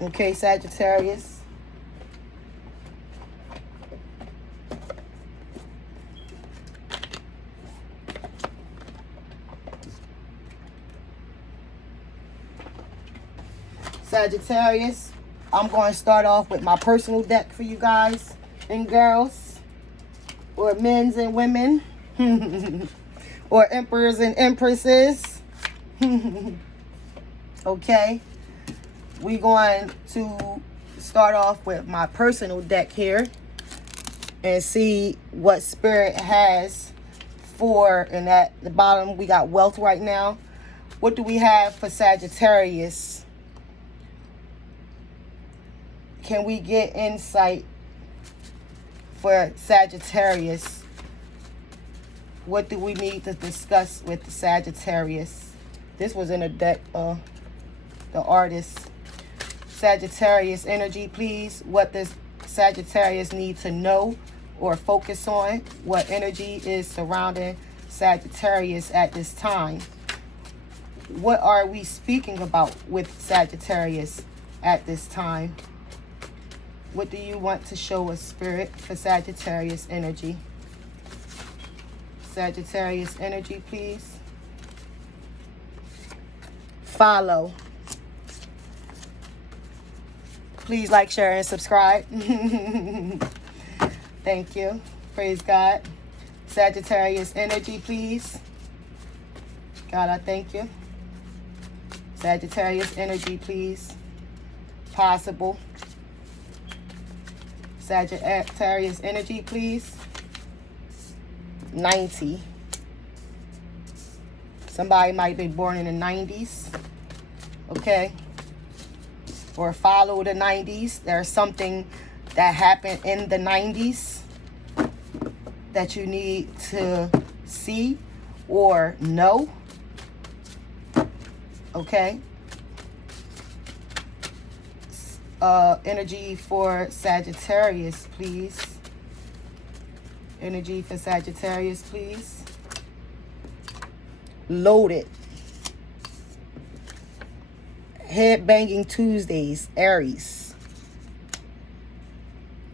Okay, Sagittarius. Sagittarius, I'm going to start off with my personal deck for you guys and girls, or men's and women, or emperors and empresses. Okay, we're going to start off with my personal deck here and see what Spirit has for, and at the bottom we got wealth right now. What do we have for Sagittarius? Can we get insight for Sagittarius? What do we need to discuss with Sagittarius? This was in a deck, the artist. Sagittarius energy, please. What does Sagittarius need to know or focus on? What energy is surrounding Sagittarius at this time? What are we speaking about with Sagittarius at this time? What do you want to show us, Spirit, for Sagittarius energy? Sagittarius energy, please. Follow. Please like, share, and subscribe. Thank you. Praise God. Sagittarius energy, please. God, I thank you. Sagittarius energy, please. Possible. Sagittarius energy, please. 90. Somebody might be born in the 90s. Okay. Or follow the 90s. There's something that happened in the 90s that you need to see or know. Okay. Energy for Sagittarius, please. Energy for Sagittarius, please. Loaded. Head banging Tuesdays, Aries.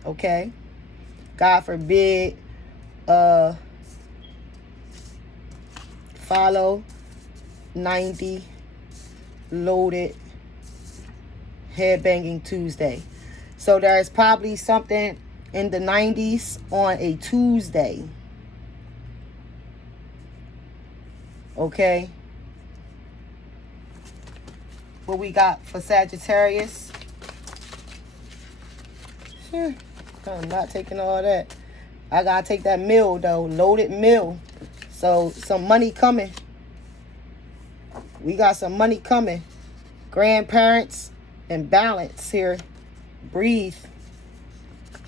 Okay. God forbid, follow 90, loaded, head banging Tuesday. So there's probably something in the 90s on a Tuesday. Okay. What we got for Sagittarius? Sure. I'm not taking all that. I gotta take that meal though. Loaded meal. So some money coming. We got some money coming. Grandparents and balance here. Breathe.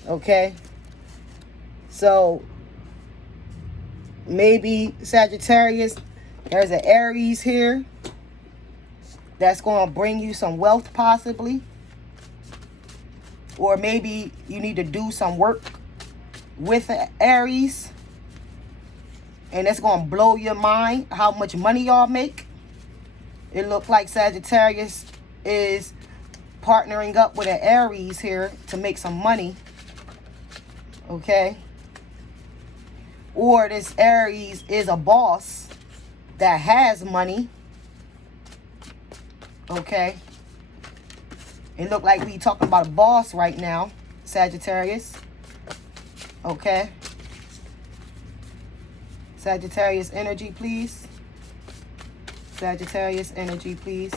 Okay. So maybe Sagittarius, there's an Aries here that's going to bring you some wealth possibly. Or maybe you need to do some work with an Aries. And it's going to blow your mind how much money y'all make. It looks like Sagittarius is partnering up with an Aries here to make some money. Okay. Or this Aries is a boss that has money. Okay. It look like we talking about a boss right now, Sagittarius. Okay. Sagittarius energy, please. Sagittarius energy, please.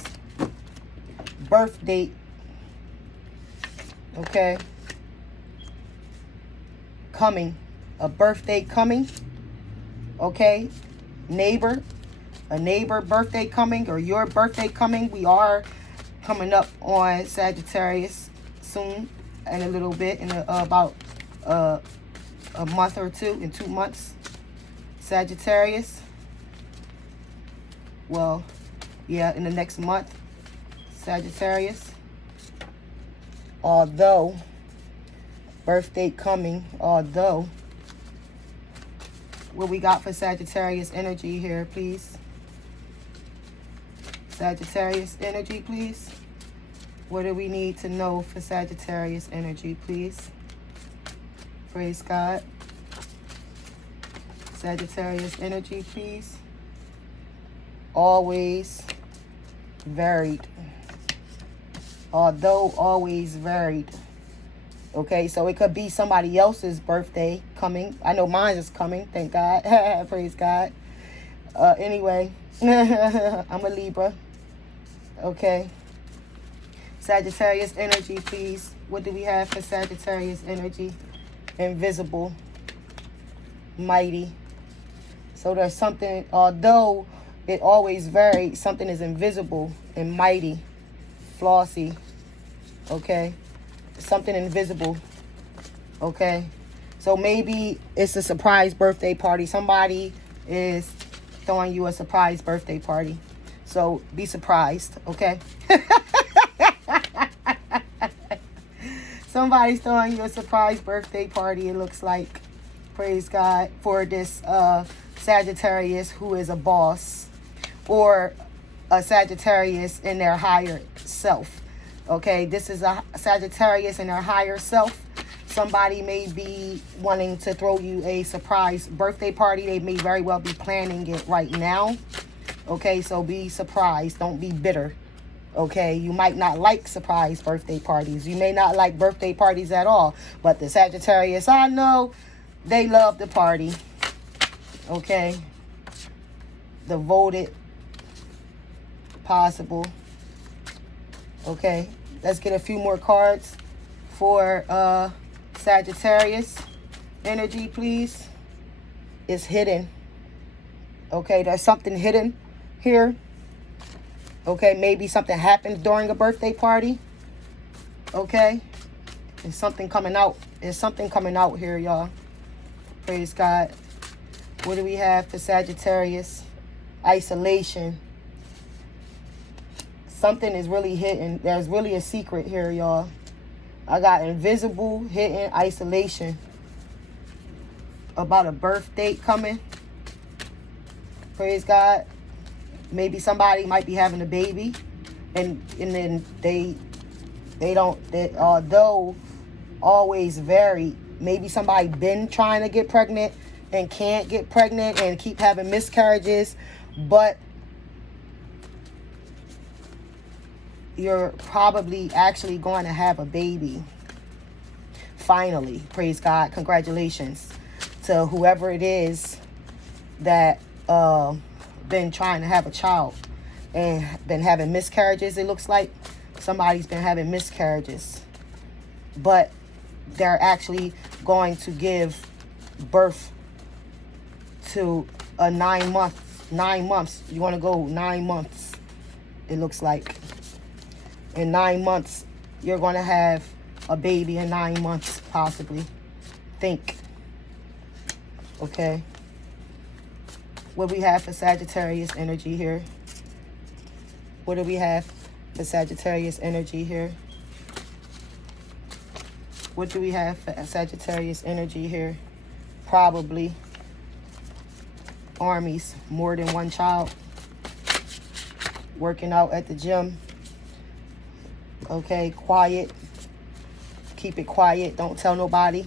Birth date. Okay. Coming. A birthday coming. Okay. Neighbor. A neighbor birthday coming, or your birthday coming. We are coming up on Sagittarius soon, in a little bit, in about a month or two, in 2 months. Sagittarius. Well, yeah, in the next month. Sagittarius. Although, birthday coming, although. What we got for Sagittarius energy here, please. Sagittarius energy, please. What do we need to know for Sagittarius energy, please? Praise God. Sagittarius energy, please. Always varied. Although always varied. Okay, so it could be somebody else's birthday coming. I know mine is coming, thank God. Praise God. Anyway, I'm a Libra. Okay. Sagittarius energy, please. What do we have for Sagittarius energy? Invisible. Mighty. So there's something, although it always varies, something is invisible and mighty. Flossy. Okay. Something invisible. Okay. So maybe it's a surprise birthday party. Somebody is throwing you a surprise birthday party. So be surprised, okay? Somebody's throwing you a surprise birthday party, it looks like. Praise God for this Sagittarius who is a boss, or a Sagittarius in their higher self. Okay, this is a Sagittarius in their higher self. Somebody may be wanting to throw you a surprise birthday party. They may very well be planning it right now. Okay, so be surprised. Don't be bitter. Okay, you might not like surprise birthday parties. You may not like birthday parties at all. But the Sagittarius, I know, they love the party. Okay, devoted, possible. Okay, let's get a few more cards for Sagittarius energy, please. It's hidden. Okay, there's something hidden here. Okay, maybe something happened during a birthday party. Okay, there's something coming out. There's something coming out here, y'all. Praise God. What do we have for Sagittarius? Isolation. Something is really hidden. There's really a secret here, y'all. I got invisible, hidden, isolation. About a birth date coming. Praise God. Maybe somebody might be having a baby. And then although always vary, maybe somebody been trying to get pregnant and can't get pregnant and keep having miscarriages, but you're probably actually going to have a baby. Finally, praise God. Congratulations to whoever it is that been trying to have a child and been having miscarriages. It looks like somebody's been having miscarriages, but they're actually going to give birth to a 9 months. You want to go 9 months, it looks like. In 9 months, you're going to have a baby in 9 months, possibly. Think. Okay. What do we have for Sagittarius energy here? What do we have for Sagittarius energy here? What do we have for Sagittarius energy here? Probably armies, more than one child. Working out at the gym. Okay, quiet. Keep it quiet. Don't tell nobody.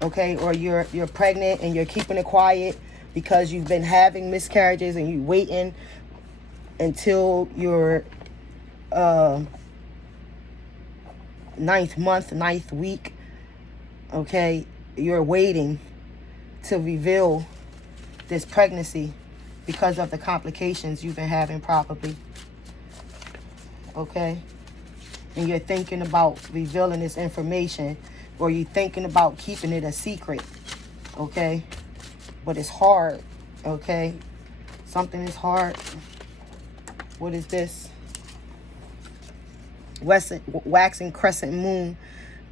Okay, or you're pregnant and you're keeping it quiet because you've been having miscarriages and you're waiting until your 9th month, 9th week. Okay, you're waiting to reveal this pregnancy because of the complications you've been having, probably. Okay, and you're thinking about revealing this information, or you're thinking about keeping it a secret. Okay, but it's hard. Okay, something is hard. What is this? Waxing crescent moon,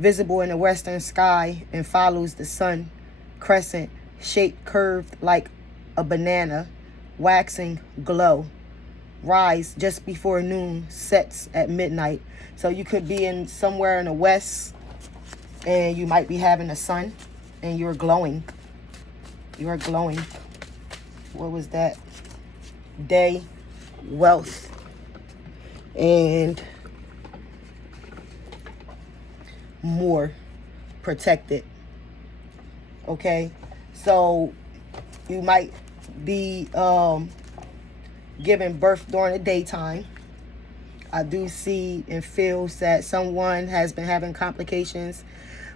visible in the western sky and follows the sun. Crescent, shaped curved like a banana, waxing glow. Rise just before noon, sets at midnight. So you could be in somewhere in the west and you might be having a sun and you're glowing. You are glowing. What was that? Day, wealth, and more protected. Okay, so you might be giving birth during the daytime. I do see and feel that someone has been having complications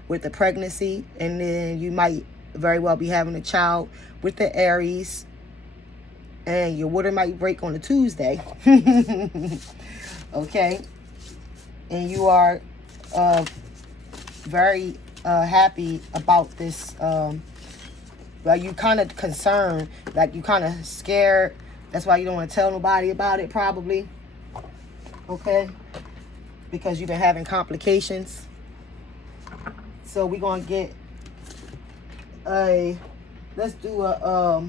with the pregnancy, and then you might very well be having a child with the Aries, and your water might break on a Tuesday. Okay, and you are very happy about this. Like, you kind of concerned, like you kind of scared. That's why you don't want to tell nobody about it, probably. Okay, because you've been having complications. So we're gonna get let's do a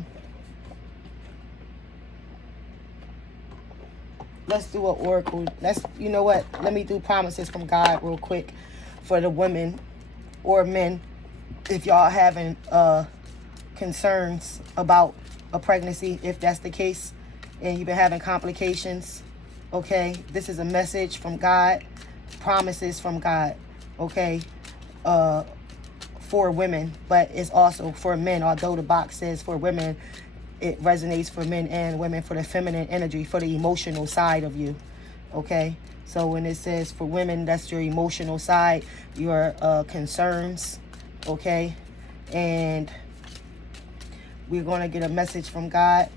Let's do an oracle. You know what? Let me do promises from God real quick for the women or men. If y'all having concerns about a pregnancy, if that's the case, and you've been having complications, okay? This is a message from God, promises from God, okay? For women, but it's also for men. Although the box says for women, it resonates for men and women, for the feminine energy, for the emotional side of you, okay? So when it says for women, that's your emotional side, your concerns, okay? And we're going to get a message from God,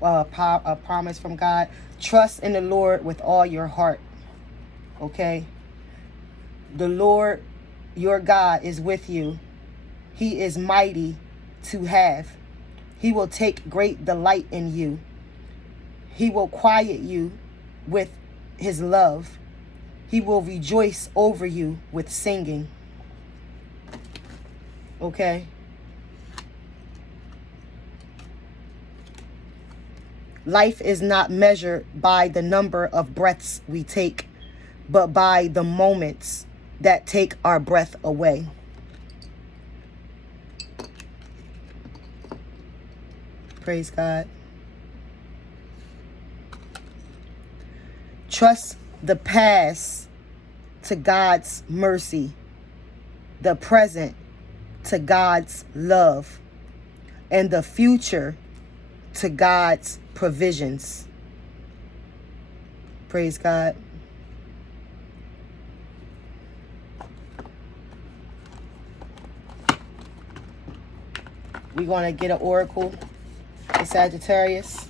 a promise from God. Trust in the Lord with all your heart, okay? The Lord, your God, is with you. He is mighty to have. He will take great delight in you. He will quiet you with his love. He will rejoice over you with singing. Okay? Life is not measured by the number of breaths we take, but by the moments that take our breath away. Praise God. Trust the past to God's mercy, the present to God's love, and the future to God's provisions. Praise God. We're going to get an oracle for Sagittarius.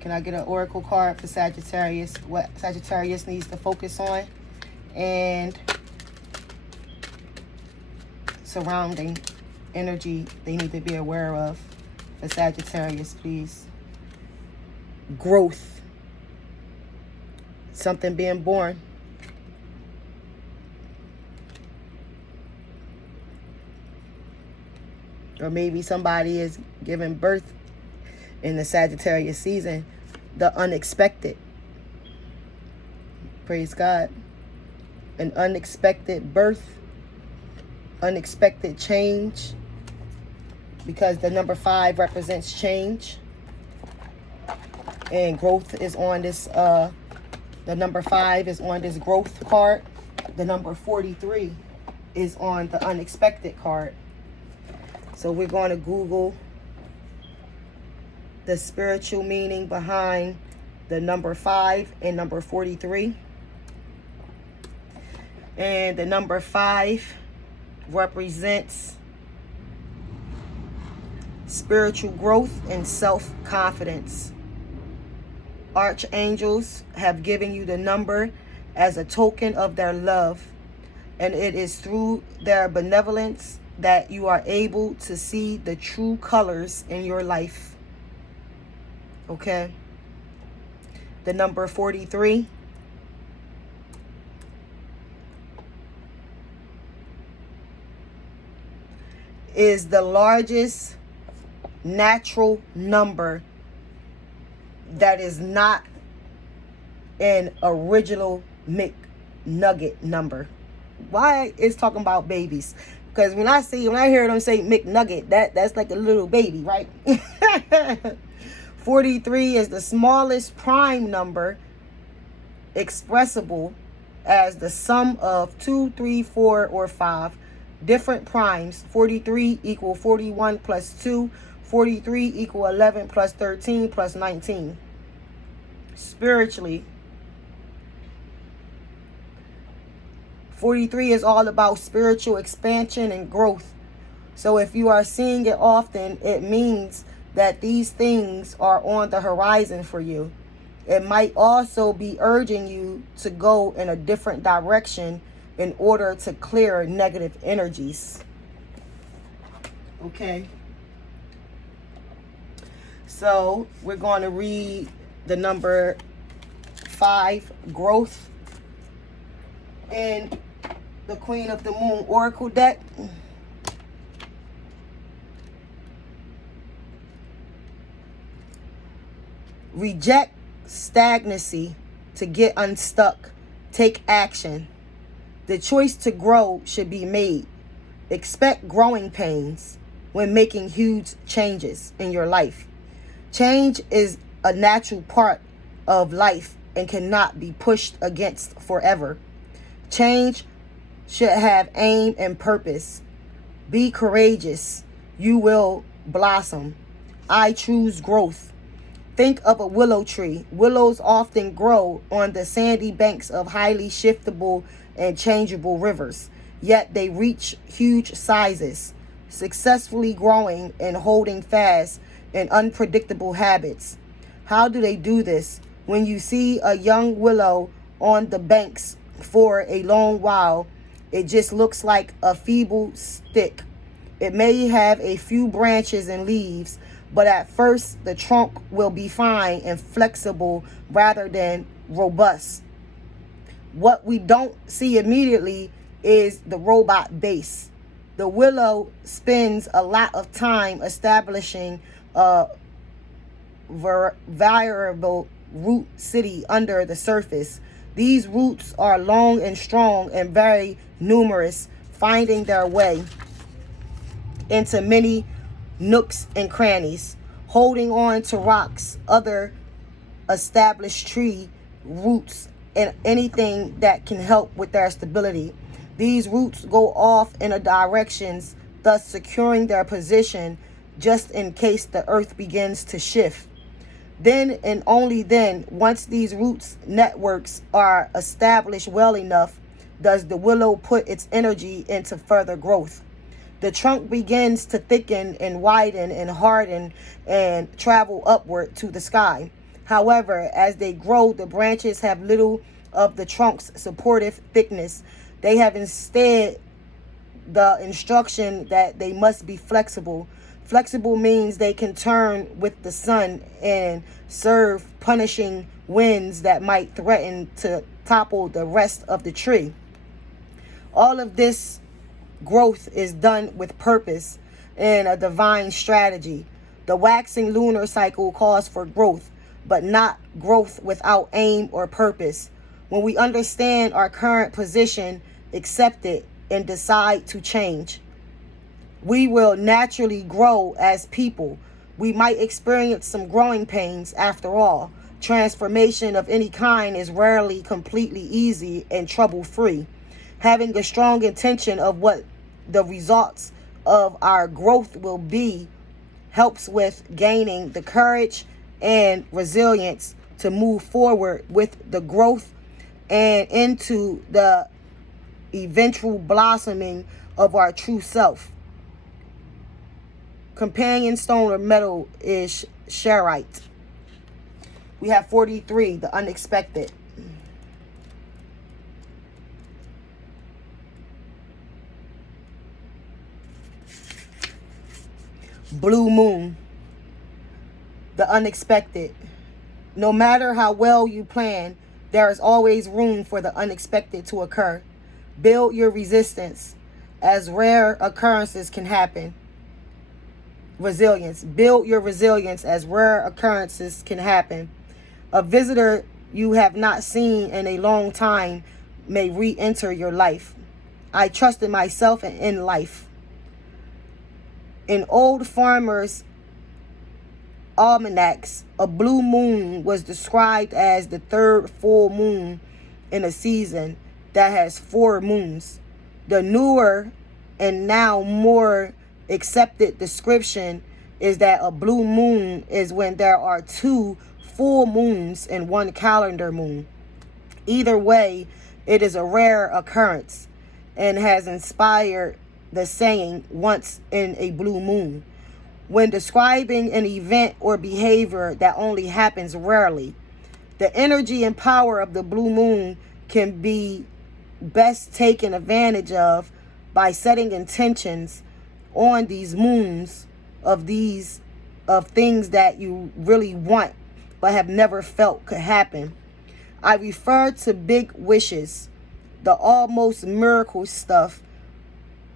Can I get an oracle card for Sagittarius? What Sagittarius needs to focus on and surrounding energy they need to be aware of for Sagittarius, please. Growth. Something being born. Or maybe somebody is giving birth in the Sagittarius season. The unexpected. Praise God. An unexpected birth. Unexpected change. Because the number 5 represents change. And growth is on this, the number 5 is on this growth card. The number 43 is on the unexpected card. So we're going to Google the spiritual meaning behind the number 5 and number 43. And the number 5 represents spiritual growth and self-confidence. Archangels have given you the number as a token of their love, and it is through their benevolence that you are able to see the true colors in your life. Okay? The number 43 is the largest natural number that is not an original McNugget number. Why is talking about babies? Because when I hear them say McNugget, that's like a little baby, right? 43 is the smallest prime number expressible as the sum of 2, 3, 4, or 5 different primes. 43 equal 41 plus 2. 43 equal 11 plus 13 plus 19. Spiritually, 43 is all about spiritual expansion and growth. So if you are seeing it often, it means that these things are on the horizon for you. It might also be urging you to go in a different direction in order to clear negative energies. Okay. So we're going to read the number 5, growth, in the Queen of the Moon Oracle deck. Reject stagnancy to get unstuck. Take action. The choice to grow should be made. Expect growing pains when making huge changes in your life. Change is a natural part of life and cannot be pushed against forever. Change should have aim and purpose. Be courageous. You will blossom. I choose growth. Think of a willow tree. Willows often grow on the sandy banks of highly shiftable and changeable rivers, yet they reach huge sizes, successfully growing and holding fast in unpredictable habits. How do they do this? When you see a young willow on the banks for a long while, it just looks like a feeble stick. It may have a few branches and leaves, but at first the trunk will be fine and flexible rather than robust. What we don't see immediately is the robot base. The willow spends a lot of time establishing a variable root city under the surface. These roots are long and strong and very numerous, finding their way into many nooks and crannies, holding on to rocks, other established tree roots, and anything that can help with their stability. These roots go off in a directions, thus securing their position just in case the earth begins to shift. Then and only then, once these roots networks are established well enough, does the willow put its energy into further growth. The trunk begins to thicken and widen and harden and travel upward to the sky. However, as they grow, the branches have little of the trunk's supportive thickness. They have instead the instruction that they must be flexible. Flexible means they can turn with the sun and serve punishing winds that might threaten to topple the rest of the tree. All of this growth is done with purpose and a divine strategy. The waxing lunar cycle calls for growth, but not growth without aim or purpose. When we understand our current position, accept it, and decide to change, we will naturally grow as people. We might experience some growing pains. After all, transformation of any kind is rarely completely easy and trouble-free. Having a strong intention of what the results of our growth will be helps with gaining the courage and resilience to move forward with the growth and into the eventual blossoming of our true self. Companion stone or metal is Sharite. We have 43, the unexpected. Blue moon, the unexpected. No matter how well you plan, there is always room for the unexpected to occur. Build your resistance as rare occurrences can happen. Resilience. Build your resilience as rare occurrences can happen. A visitor you have not seen in a long time may re-enter your life. I trust in myself and in life. In old farmers' almanacs, a blue moon was described as the third full moon in a season that has 4 moons. The newer and now more accepted description is that a blue moon is when there are 2 full moons and 1 calendar moon. Either way, it is a rare occurrence and has inspired the saying, once in a blue moon, when describing an event or behavior that only happens rarely. The energy and power of the blue moon can be best taken advantage of by setting intentions on these moons of things that you really want but have never felt could happen. I refer to big wishes, the almost miracle stuff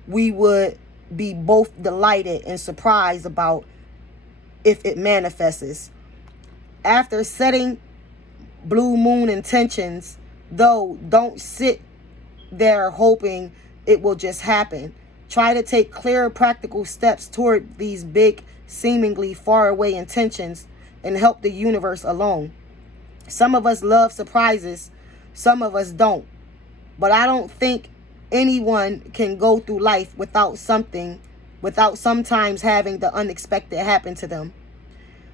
we would be both delighted and surprised about if it manifests. After setting blue moon intentions, though, don't sit there hoping it will just happen. Try to take clear, practical steps toward these big, seemingly faraway intentions and help the universe along. Some of us love surprises, some of us don't. But I don't think anyone can go through life without sometimes having the unexpected happen to them.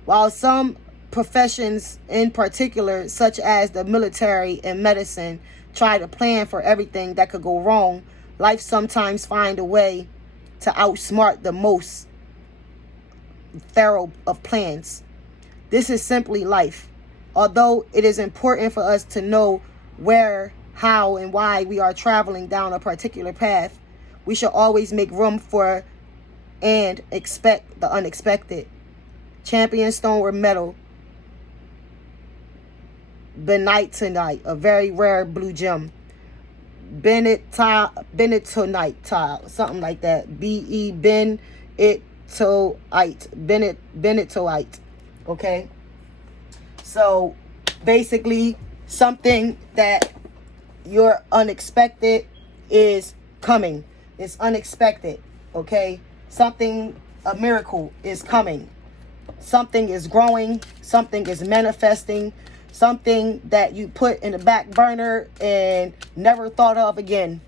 While some professions in particular, such as the military and medicine, try to plan for everything that could go wrong, life sometimes find a way to outsmart the most thorough of plans. This is simply life. Although it is important for us to know where, how, and why we are traveling down a particular path, we should always make room for and expect the unexpected. Champion stone or metal, bentonite, a very rare blue gem. Bentonite, something like that. Bentonite. Okay. So basically, something that you're unexpected is coming. It's unexpected. Okay. Something, a miracle is coming. Something is growing. Something is manifesting. Something that you put in the back burner and never thought of again.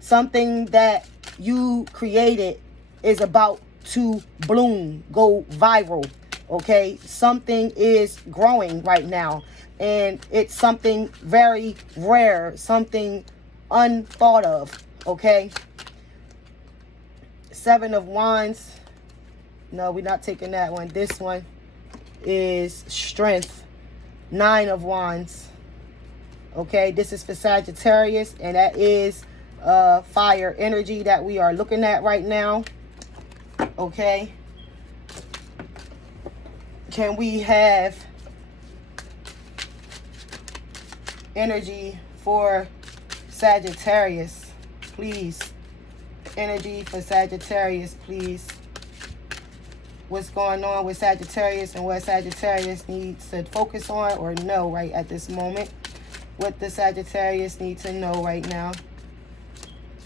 Something that you created is about to bloom, go viral. Okay, something is growing right now, and it's something very rare, something unthought of. Okay, Seven of Wands. No, we're not taking that one. This one is strength. Nine of Wands. Okay, this is for Sagittarius, and that is fire energy that we are looking at right now. Okay. Can we have energy for Sagittarius, please? Energy for Sagittarius, please. What's going on with Sagittarius and what Sagittarius needs to focus on or know right at this moment? What does Sagittarius need to know right now?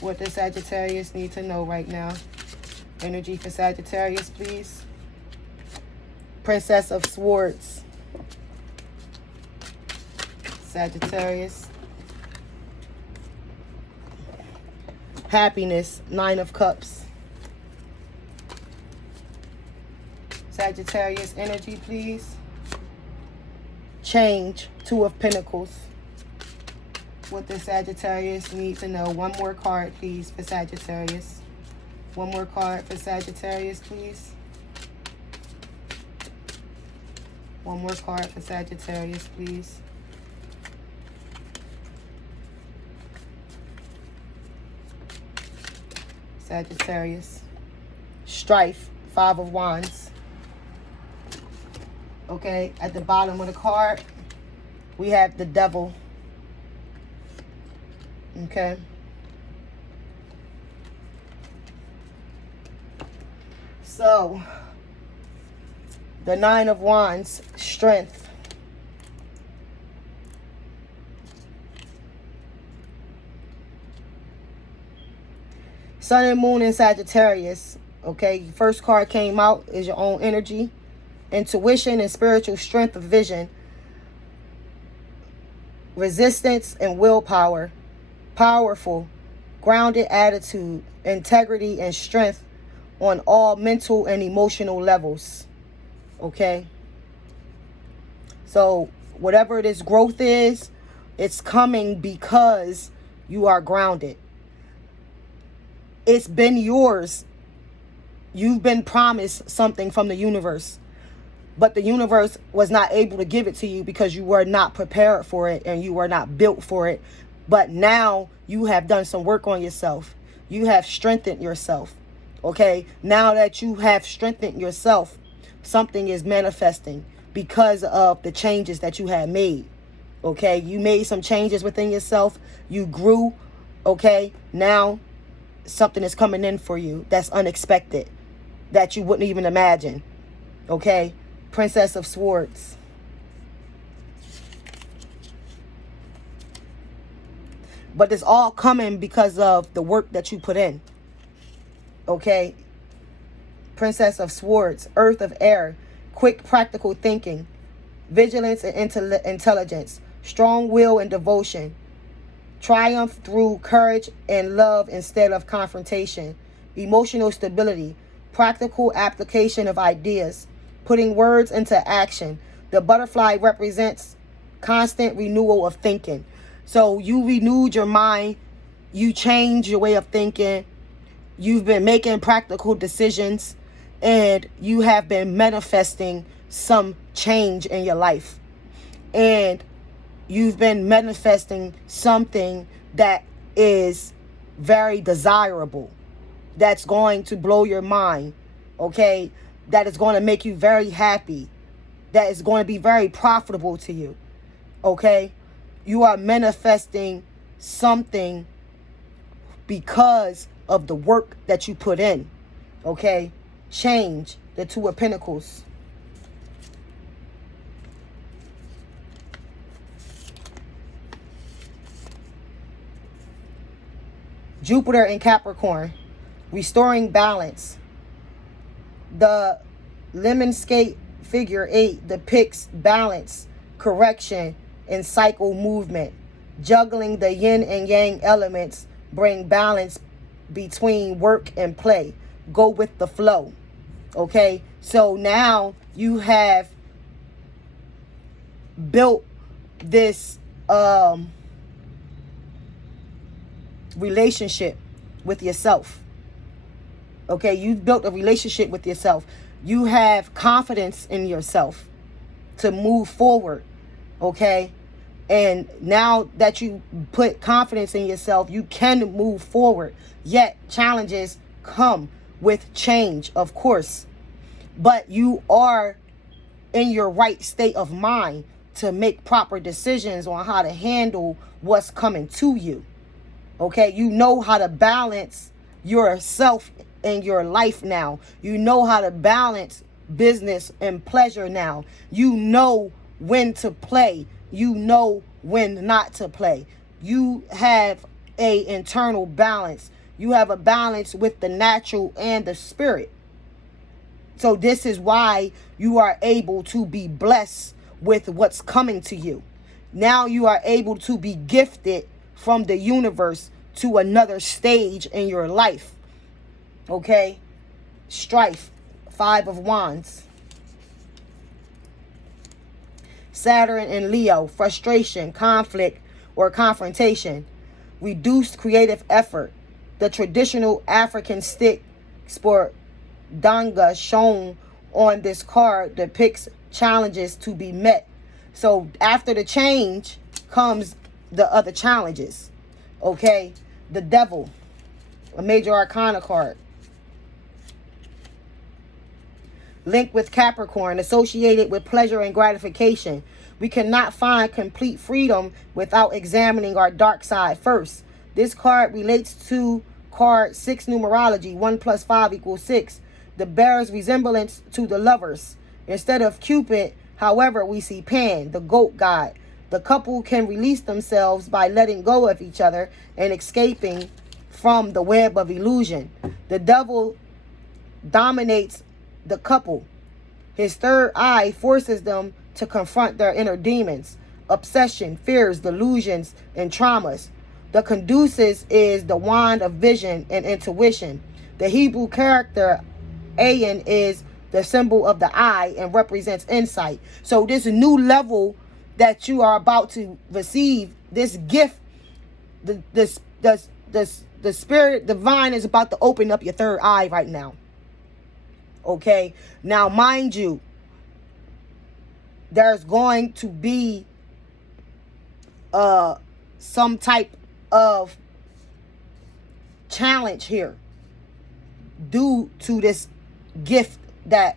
What does Sagittarius need to know right now? Energy for Sagittarius, please. Princess of Swords. Sagittarius. Happiness. Nine of Cups. Sagittarius energy, please. Change. Two of Pentacles. What does Sagittarius need to know? One more card, please, for Sagittarius. One more card for Sagittarius, please. One more card for Sagittarius, please. Sagittarius. Strife. Five of Wands. Okay, at the bottom of the card, we have the Devil. Okay. So, the Nine of Wands, strength. Sun and Moon in Sagittarius. Okay, first card came out is your own energy. Intuition and spiritual strength of vision. Resistance and willpower. Powerful, grounded attitude, integrity, and strength on all mental and emotional levels. Okay? So, whatever this growth is, it's coming because you are grounded. It's been yours. You've been promised something from the universe. But the universe was not able to give it to you because you were not prepared for it and you were not built for it. But now you have done some work on yourself. You have strengthened yourself. Okay? Now that you have strengthened yourself, something is manifesting because of the changes that you had made. Okay? You made some changes within yourself. You grew. Okay? Now something is coming in for you that's unexpected, that you wouldn't even imagine. Okay? Princess of Swords. But it's all coming because of the work that you put in. Okay? Princess of Swords, Earth of Air, quick practical thinking, vigilance and intelligence, strong will and devotion, triumph through courage and love instead of confrontation, emotional stability, practical application of ideas, putting words into action. The butterfly represents constant renewal of thinking. So you renewed your mind, you changed your way of thinking, you've been making practical decisions, and you have been manifesting some change in your life. And you've been manifesting something that is very desirable, that's going to blow your mind, okay? That is going to make you very happy, that is going to be very profitable to you, okay? You are manifesting something because of the work that you put in, okay? Change, the Two of Pentacles. Jupiter in Capricorn, restoring balance. The lemonscape figure 8 depicts balance, correction, and cycle movement. Juggling the yin and yang elements bring balance between work and play. Go with the flow. Okay, so now you have built this relationship with yourself. Okay, you've built a relationship with yourself. You have confidence in yourself to move forward. Okay, and now that you put confidence in yourself, you can move forward. Yet challenges come with change, of course, but you are in your right state of mind to make proper decisions on how to handle what's coming to you. Okay, you know how to balance yourself in your life now. You know how to balance business and pleasure now. You know when to play. You know when not to play. You have a internal balance. You have a balance with the natural and the spirit. So this is why you are able to be blessed with what's coming to you. Now you are able to be gifted from the universe to another stage in your life. Okay? Strife, 5 of Wands. Saturn and Leo, frustration, conflict, or confrontation. Reduced creative effort. The traditional African stick sport danga shown on this card depicts challenges to be met. So after the change comes the other challenges. Okay? The Devil, a major arcana card. Linked with Capricorn, associated with pleasure and gratification. We cannot find complete freedom without examining our dark side first. This card relates to card 6 numerology, 1 + 5 = 6. The bears resemblance to the lovers. Instead of Cupid, however, we see Pan, the goat god. The couple can release themselves by letting go of each other and escaping from the web of illusion. The devil dominates the couple. His third eye forces them to confront their inner demons, obsession, fears, delusions, and traumas. The caduceus is the wand of vision and intuition. The Hebrew character Ayin is the symbol of the eye and represents insight. So this new level that you are about to receive, this gift, the spirit divine is about to open up your third eye right now. Okay, now mind you, there's going to be some type of challenge here due to this gift that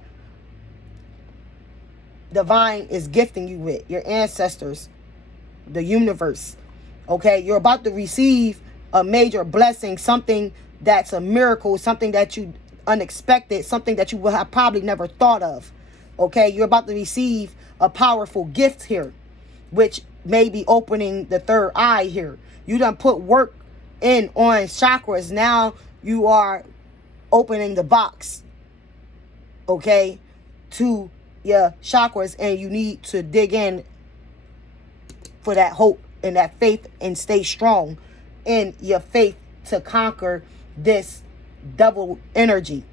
divine is gifting you with, your ancestors, the universe. Okay, you're about to receive a major blessing, something that's a miracle, something that you unexpected, something that you would have probably never thought of. Okay, you're about to receive a powerful gift here, which may be opening the third eye here. You done put work in on chakras. Now you are opening the box, okay, to your chakras, and you need to dig in for that hope and that faith and stay strong in your faith to conquer this double energy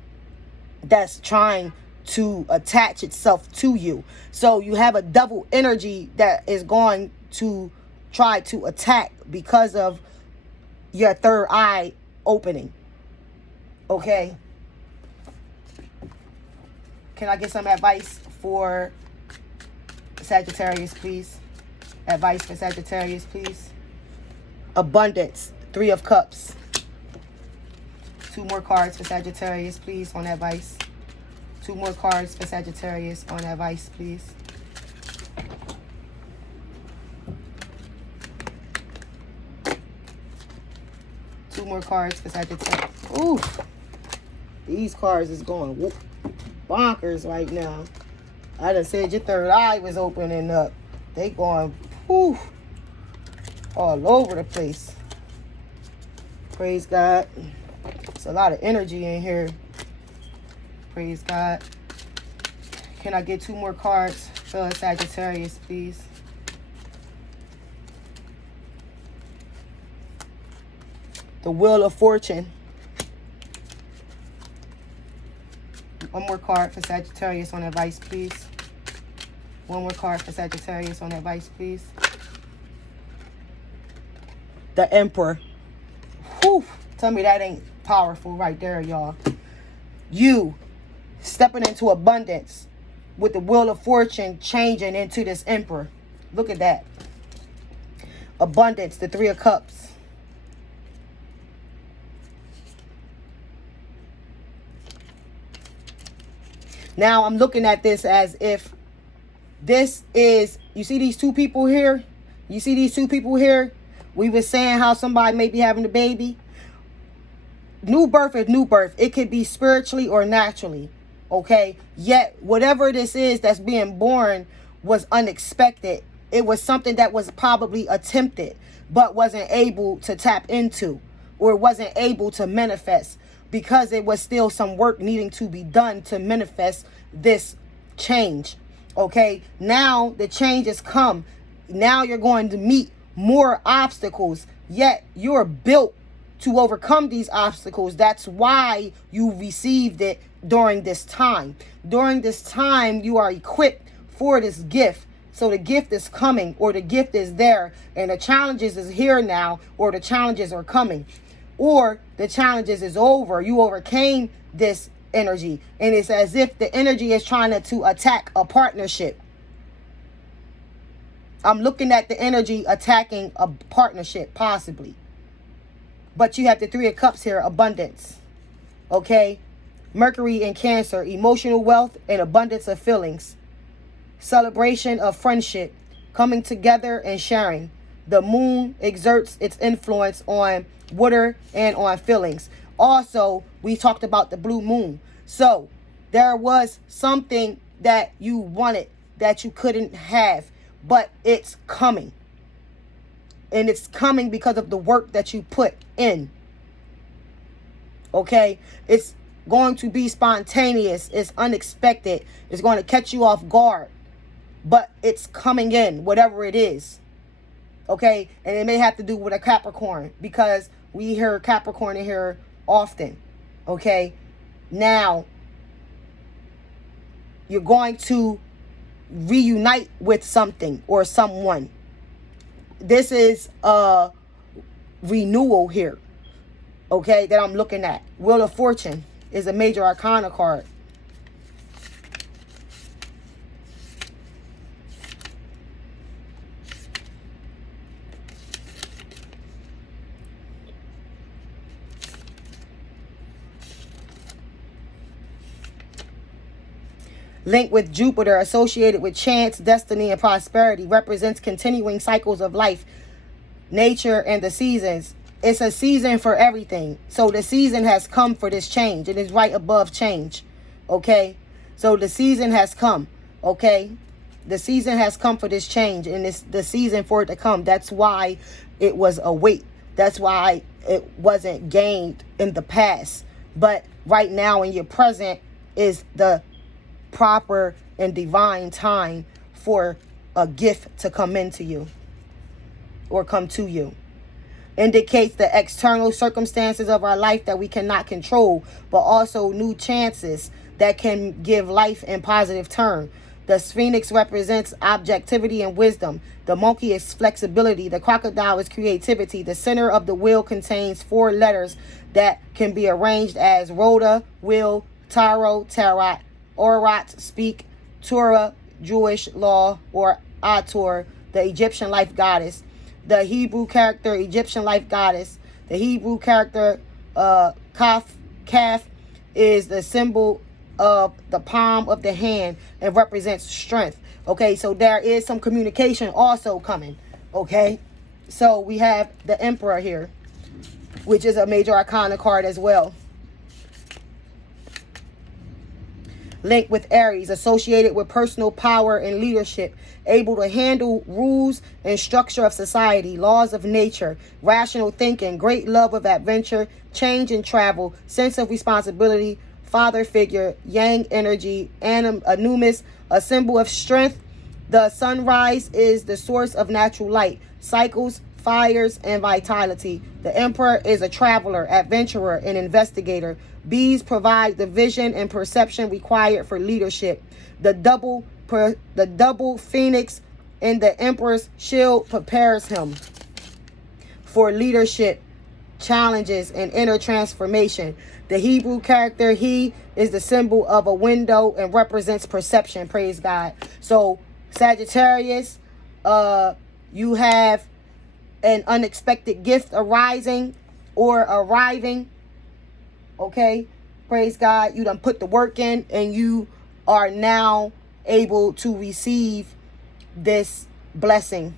that's trying to attach itself to you. So you have a double energy that is going to try to attack because of your third eye opening. Okay. Can I get some advice for Sagittarius, please? Advice for Sagittarius, please. Abundance, 3 of Cups. 2 more cards for Sagittarius, please, on advice. 2 more cards for Sagittarius on advice, please. Two more cards for Sagittarius. Ooh, these cards is going bonkers right now. I done said your third eye was opening up. They going all over the place. Praise God. It's a lot of energy in here. Praise God. Can I get 2 more cards for Sagittarius, please? The Wheel of Fortune. 1 more card for Sagittarius on advice, please. 1 more card for Sagittarius on advice, please. The Emperor. Whew. Tell me that ain't powerful right there, y'all. You stepping into abundance with the Wheel of Fortune changing into this Emperor. Look at that. Abundance, the 3 of Cups. Now I'm looking at this as if this is, you see these 2 people here? You see these 2 people here? We were saying how somebody may be having a baby. New birth is new birth. It could be spiritually or naturally. Okay? Yet, whatever this is that's being born was unexpected. It was something that was probably attempted, but wasn't able to tap into, or wasn't able to manifest, because it was still some work needing to be done to manifest this change. Okay? Now the change has come. Now you're going to meet more obstacles, yet you're built to overcome these obstacles. That's why you received it during this time. During this time, you are equipped for this gift. So the gift is coming, or the gift is there, and the challenges is here now, or the challenges are coming, or the challenges is over. You overcame this energy, and it's as if the energy is trying to attack a partnership. I'm looking at the energy attacking a partnership, possibly. But you have the 3 of Cups here, abundance. Okay? Mercury in Cancer, emotional wealth and abundance of feelings. Celebration of friendship, coming together and sharing. The moon exerts its influence on water and on feelings. Also, we talked about the blue moon. So, there was something that you wanted that you couldn't have, but it's coming. And it's coming because of the work that you put in. Okay? It's going to be spontaneous. It's unexpected. It's going to catch you off guard. But it's coming in, whatever it is. Okay? And it may have to do with a Capricorn, because we hear Capricorn in here often. Okay? Now, you're going to reunite with something or someone. This is a renewal here, okay, that I'm looking at. Wheel of Fortune is a major arcana card. Linked with Jupiter, associated with chance, destiny, and prosperity, represents continuing cycles of life, nature, and the seasons. It's a season for everything. So the season has come for this change. It is right above change. Okay? So the season has come. Okay? The season has come for this change, and it's the season for it to come. That's why it was a weight. That's why it wasn't gained in the past. But right now in your present is the proper and divine time for a gift to come into you or come to you. Indicates the external circumstances of our life that we cannot control, but also new chances that can give life in positive turn. The phoenix represents objectivity and wisdom. The monkey is flexibility. The crocodile is creativity. The center of the wheel contains 4 letters that can be arranged as Rhoda, will, Taro, Tarot, Orat, speak, Torah, Jewish law, or Ator, the Egyptian life goddess. The Hebrew character, Egyptian life goddess. The Hebrew character, Kaf, is the symbol of the palm of the hand and represents strength. Okay, so there is some communication also coming. Okay, so we have the Emperor here, which is a major arcana card as well. Linked with Aries, associated with personal power and leadership, able to handle rules and structure of society, laws of nature, rational thinking, great love of adventure, change and travel, sense of responsibility, father figure, yang energy, Anubis, a symbol of strength. The sunrise is the source of natural light, cycles, fires, and vitality. The Emperor is a traveler, adventurer, and investigator. Bees provide the vision and perception required for leadership. The double phoenix in the Emperor's shield prepares him for leadership, challenges, and inner transformation. The Hebrew character, he, is the symbol of a window and represents perception. Praise God. So Sagittarius, you have an unexpected gift arising or arriving. Okay, praise God. You done put the work in and you are now able to receive this blessing.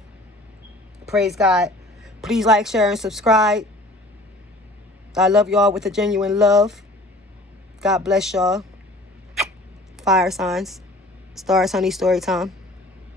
Praise God. Please like, share, and subscribe. I love y'all with a genuine love. God bless y'all. Fire signs. Stars, honey, story time.